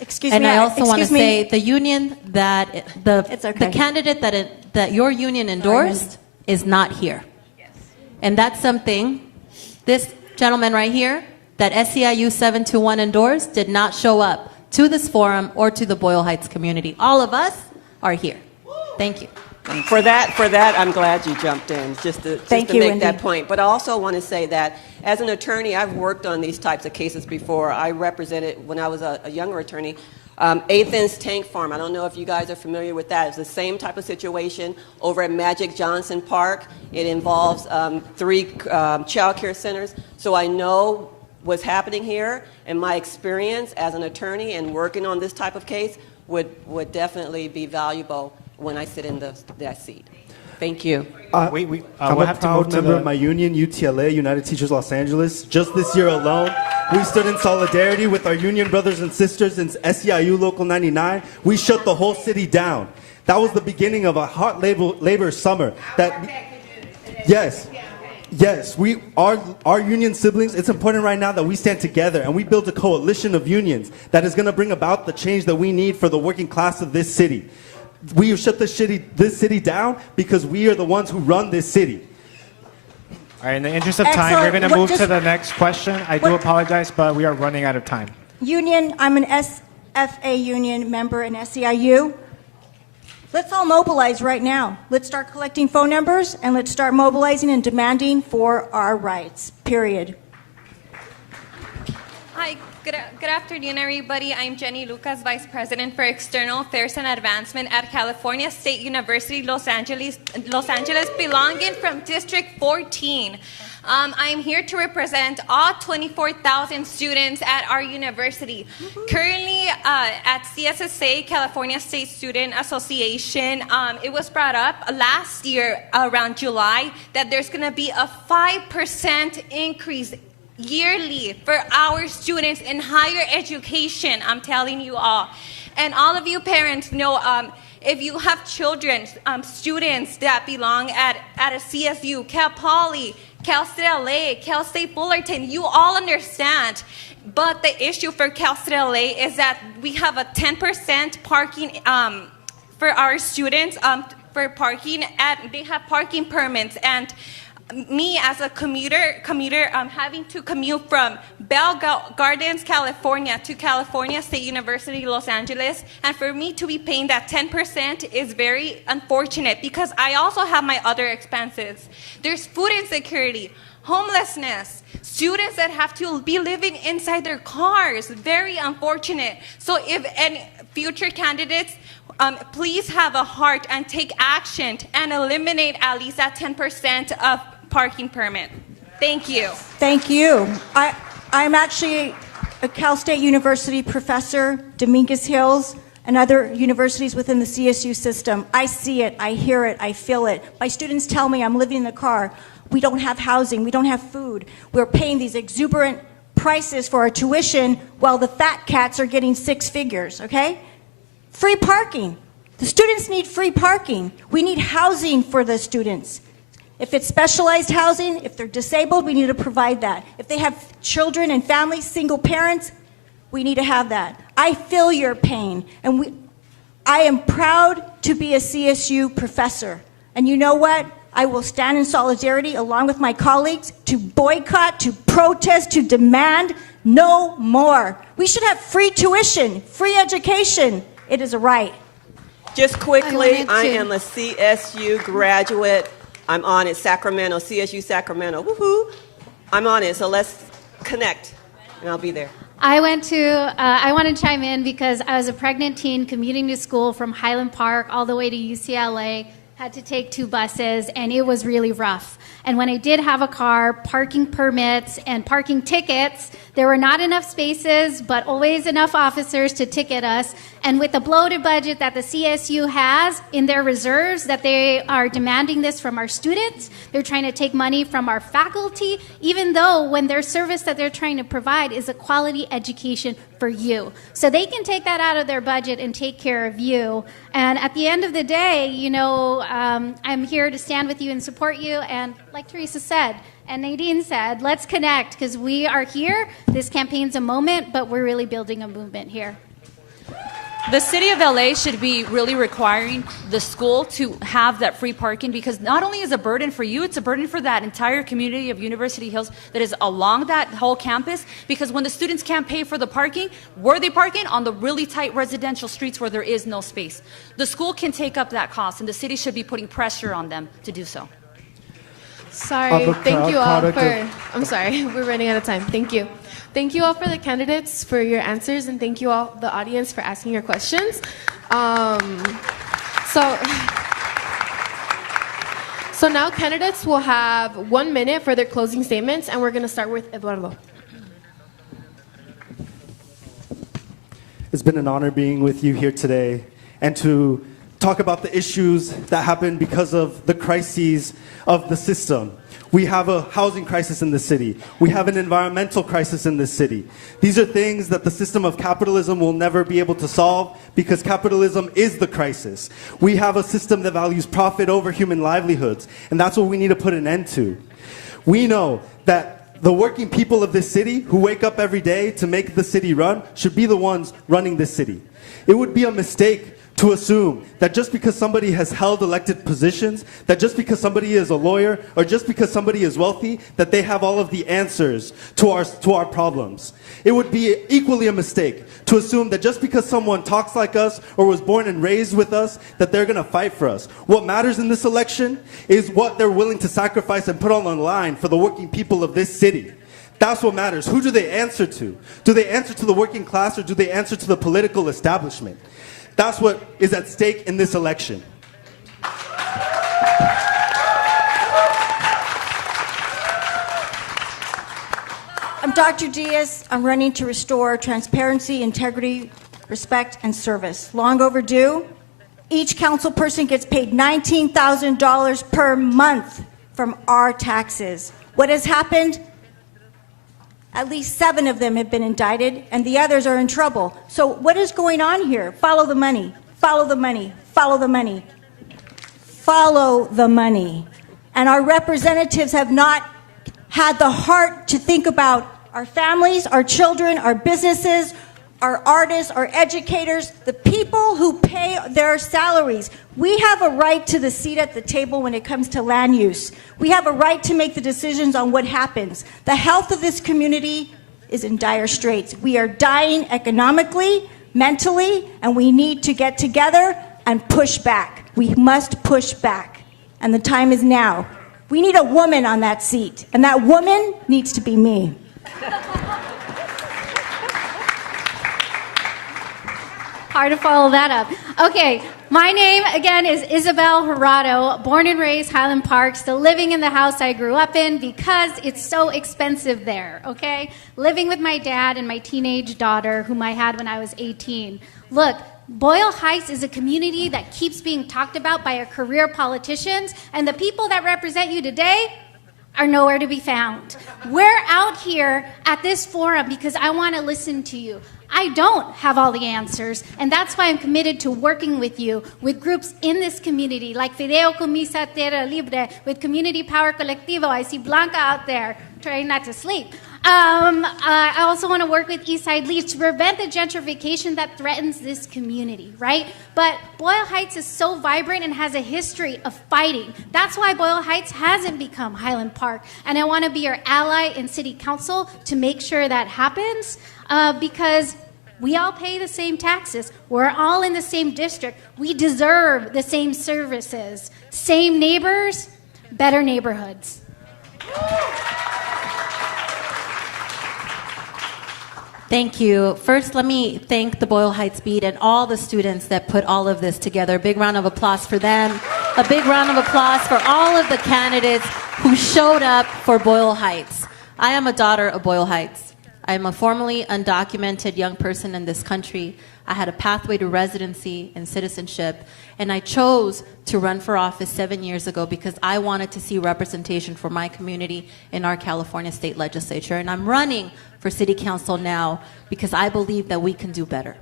Excuse and me. I also want to excuse me. say the union that the candidate that your union endorsed is not here. And that's something this gentleman right here that SEIU 721 endorsed did not show up to this forum or to the Boyle Heights community. All of us are here. Thank you. For that, I'm glad you jumped in, just to make Wendy. that point. But I also want to say that as an attorney, I've worked on these types of cases before. I represented, when I was a younger attorney, Athens Tank Farm. I don't know if you guys are familiar with that. It's the same type of situation over at Magic Johnson Park. It involves 3 child care centers. So I know what's happening here, and my experience as an attorney and working on this type of case would definitely be valuable when I sit in that seat. Thank you. I'm we'll a have to proud move to member the- of my union, UTLA, United Teachers Los Angeles. Just this year alone, we stood in solidarity with our union brothers and sisters in SEIU Local 99. We shut the whole city down. That was the beginning of a hot labor summer. Yes, our union siblings, it's important right now that we stand together and we build a coalition of unions that is going to bring about the change that we need for the working class of this city. We have shut this city down because we are the ones who run this city. All right, in the interest of time, we're going to move to the next question. I do apologize, but we are running out of time. Union, I'm an SFA union member in SEIU. Let's all mobilize right now. Let's start collecting phone numbers and let's start mobilizing and demanding for our rights, period. Hi, good afternoon, everybody. I'm Jenny Lucas, Vice President for External Affairs and Advancement at California State University, Los Angeles, belonging from District 14. I'm here to represent all 24,000 students at our university. Currently, at CSSA, California State Student Association, it was brought up last year around July that there's going to be a 5% increase yearly for our students in higher education. I'm telling you all. And all of you parents know if you have children, students that belong at a CSU, Cal Poly, Cal State LA, Cal State Fullerton, you all understand. But the issue for Cal State LA is that we have a 10% parking for our students for parking. They have parking permits, and me as a commuter, having to commute from Bell Gardens, California to California State University, Los Angeles, and for me to be paying that 10% is very unfortunate because I also have my other expenses. There's food insecurity, homelessness, students that have to be living inside their cars, very unfortunate. So if any future candidates, please have a heart and take action and eliminate at least that 10% of parking permit. Thank you. Thank you. I'm actually a Cal State University professor, Dominguez Hills, and other universities within the CSU system. I see it, I hear it, I feel it. My students tell me I'm living in the car. We don't have housing, we don't have food. We're paying these exuberant prices for our tuition while the fat cats are getting 6 figures, okay? Free parking. The students need free parking. We need housing for the students. If it's specialized housing, if they're disabled, we need to provide that. If they have children and families, single parents, we need to have that. I feel your pain, and I am proud to be a CSU professor. And you know what? I will stand in solidarity along with my colleagues to boycott, to protest, to demand no more. We should have free tuition, free education. It is a right. Just quickly, I am a CSU graduate. I'm on it, Sacramento, CSU Sacramento. Woohoo! I'm on it, so let's connect, and I'll be there. I want to chime in because I was a pregnant teen commuting to school from Highland Park all the way to UCLA. Had to take 2 buses, and it was really rough. And when I did have a car, parking permits and parking tickets, there were not enough spaces, but always enough officers to ticket us. And with the bloated budget that the CSU has in their reserves, that they are demanding this from our students, they're trying to take money from our faculty, even though when their service that they're trying to provide is a quality education for you. So they can take that out of their budget and take care of you. And at the end of the day, you know, I'm here to stand with you and support you. And like Teresa said, and Nadine said, let's connect because we are here. This campaign's a moment, but we're really building a movement here. The city of LA should be really requiring the school to have that free parking because not only is it a burden for you, it's a burden for that entire community of University Hills that is along that whole campus because when the students can't pay for the parking, where are they parking? On the really tight residential streets where there is no space. The school can take up that cost and the city should be putting pressure on them to do so. Sorry, thank you all for, I'm sorry, we're running out of time. Thank you. Thank you all for the candidates for your answers, and thank you all, the audience, for asking your questions. So now candidates will have 1 minute for their closing statements, and we're going to start with Eduardo. It's been an honor being with you here today and to talk about the issues that happen because of the crises of the system. We have a housing crisis in the city. We have an environmental crisis in this city. These are things that the system of capitalism will never be able to solve because capitalism is the crisis. We have a system that values profit over human livelihoods, and that's what we need to put an end to. We know that the working people of this city who wake up every day to make the city run should be the ones running this city. It would be a mistake to assume that just because somebody has held elected positions, that just because somebody is a lawyer, or just because somebody is wealthy, that they have all of the answers to our problems. It would be equally a mistake to assume that just because someone talks like us or was born and raised with us, that they're going to fight for us. What matters in this election is what they're willing to sacrifice and put on the line for the working people of this city. That's what matters. Who do they answer to? Do they answer to the working class or do they answer to the political establishment? That's what is at stake in this election. I'm Dr. Diaz. I'm running to restore transparency, integrity, respect, and service. Long overdue. Each council person gets paid $19,000 per month from our taxes. What has happened? At least 7 of them have been indicted, and the others are in trouble. So what is going on here? Follow the money. Follow the money. Follow the money. Follow the money. And our representatives have not had the heart to think about our families, our children, our businesses, our artists, our educators, the people who pay their salaries. We have a right to the seat at the table when it comes to land use. We have a right to make the decisions on what happens. The health of this community is in dire straits. We are dying economically, mentally, and we need to get together and push back. We must push back. And the time is now. We need a woman on that seat, and that woman needs to be me. Hard to follow that up. Okay, my name again is Isabel Jurado, born and raised Highland Park, still living in the house I grew up in because it's so expensive there, okay? Living with my dad and my teenage daughter, whom I had when I was 18. Look, Boyle Heights is a community that keeps being talked about by our career politicians, and the people that represent you today are nowhere to be found. We're out here at this forum because I want to listen to you. I don't have all the answers, and that's why I'm committed to working with you, with groups in this community, like Fideo Comisa Tierra Libre, with Community Power Colectivo. I see Blanca out there trying not to sleep. I also want to work with Eastside Leads to prevent the gentrification that threatens this community, right? But Boyle Heights is so vibrant and has a history of fighting. That's why Boyle Heights hasn't become Highland Park. And I want to be your ally in City Council to make sure that happens because we all pay the same taxes. We're all in the same district. We deserve the same services. Same neighbors, better neighborhoods. Thank you. First, let me thank the Boyle Heights Beat and all the students that put all of this together. A big round of applause for them. A big round of applause for all of the candidates who showed up for Boyle Heights. I am a daughter of Boyle Heights. I am a formerly undocumented young person in this country. I had a pathway to residency and citizenship, and I chose to run for office 7 years ago because I wanted to see representation for my community in our California state legislature. And I'm running for city council now because I believe that we can do better.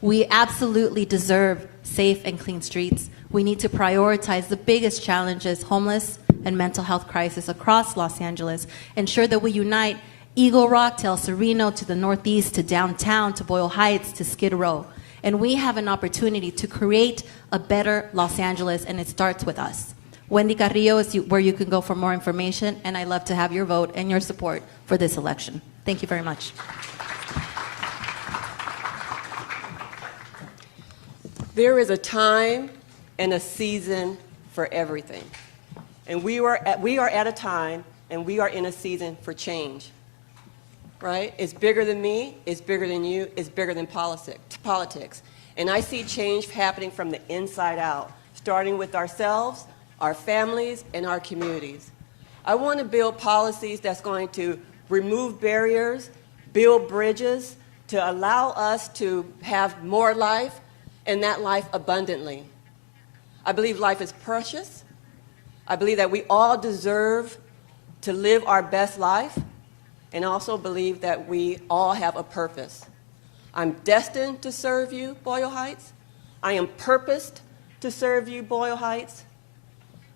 We absolutely deserve safe and clean streets. We need to prioritize the biggest challenges, homeless and mental health crisis across Los Angeles, ensure that we unite Eagle Rock to El Sereno, to the Northeast, to downtown, to Boyle Heights, to Skid Row. And we have an opportunity to create a better Los Angeles, and it starts with us. Wendy Carrillo is where you can go for more information, and I'd love to have your vote and your support for this election. Thank you very much. There is a time and a season for everything. And we are at a time, and we are in a season for change. Right? It's bigger than me, it's bigger than you, it's bigger than politics. And I see change happening from the inside out, starting with ourselves, our families, and our communities. I want to build policies that's going to remove barriers, build bridges, to allow us to have more life, and that life abundantly. I believe life is precious. I believe that we all deserve to live our best life, and also believe that we all have a purpose. I'm destined to serve you, Boyle Heights. I am purposed to serve you, Boyle Heights.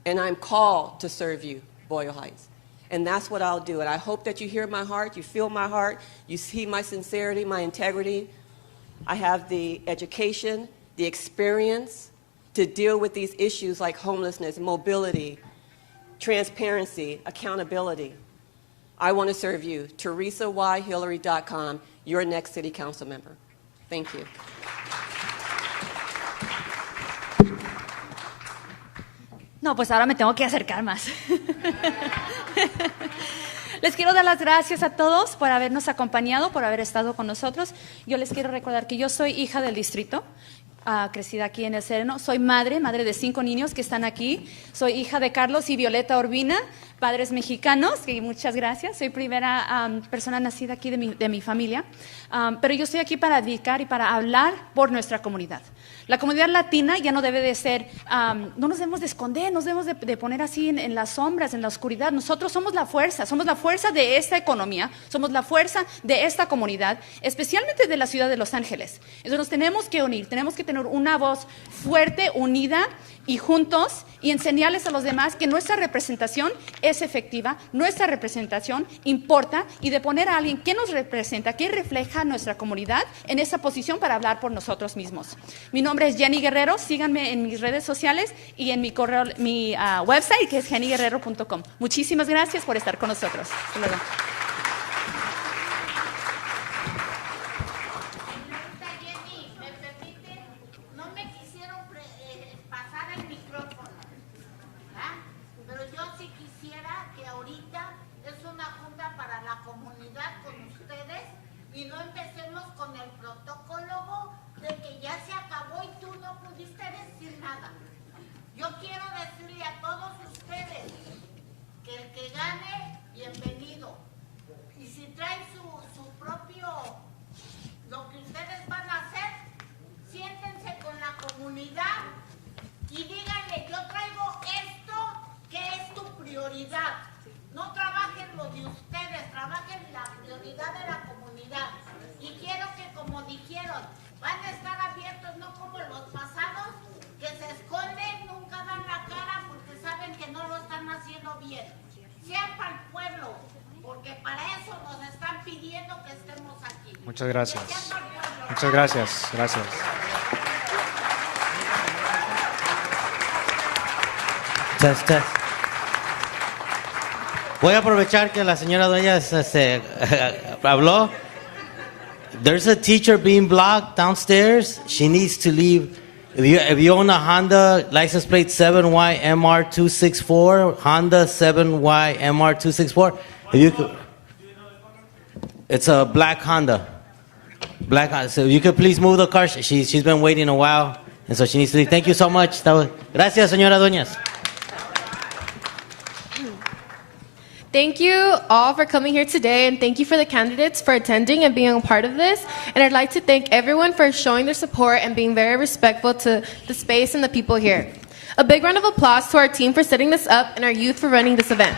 And I'm called to serve you, Boyle Heights. And that's what I'll do. And I hope that you hear my heart, you feel my heart, you see my sincerity, my integrity. I have the education, the experience to deal with these issues like homelessness, mobility, transparency, accountability. I want to serve you. TeresaYHillary.com, your next city council member. Thank you. No, pues ahora me tengo que acercar más. Les quiero dar las gracias a todos por habernos acompañado, por haber estado con nosotros. Yo les quiero recordar que yo soy hija del distrito. Crecida aquí en El Sereno. Soy madre de 5 niños que están aquí. Soy hija de Carlos y Violeta Urbina, padres mexicanos, que muchas gracias. Soy primera persona nacida aquí de mi familia. Pero yo estoy aquí para dedicar y para hablar por nuestra comunidad. La comunidad latina ya no debe de ser, no nos debemos de esconder, nos debemos de poner así en las sombras, en la oscuridad. Nosotros somos la fuerza de esta economía, somos la fuerza de esta comunidad, especialmente de la ciudad de Los Ángeles. Entonces nos tenemos que unir, tenemos que tener una voz fuerte, unida y juntos y enseñarles a los demás que nuestra representación es efectiva, nuestra representación importa y de poner a alguien que nos representa, que refleja nuestra comunidad en esa posición para hablar por nosotros mismos. Mi nombre es Jenny Guerrero, síganme en mis redes sociales y en mi correo, mi website que es jennyguerrero.com. Muchísimas gracias por estar con nosotros. Hasta luego. Muchas gracias. Muchas gracias. Gracias. Test, test. Voy a aprovechar que la señora dueña habló. There's a teacher being blocked downstairs. She needs to leave. If you own a Honda license plate 7YMR264, Honda 7YMR264, if you could, it's a black Honda. Black Honda. So you could please move the car. She's been waiting a while, and so she needs to leave. Thank you so much. Gracias, señora Dueñas. Thank you all for coming here today, and thank you for the candidates for attending and being a part of this. And I'd like to thank everyone for showing their support and being very respectful to the space and the people here. A big round of applause to our team for setting this up and our youth for running this event.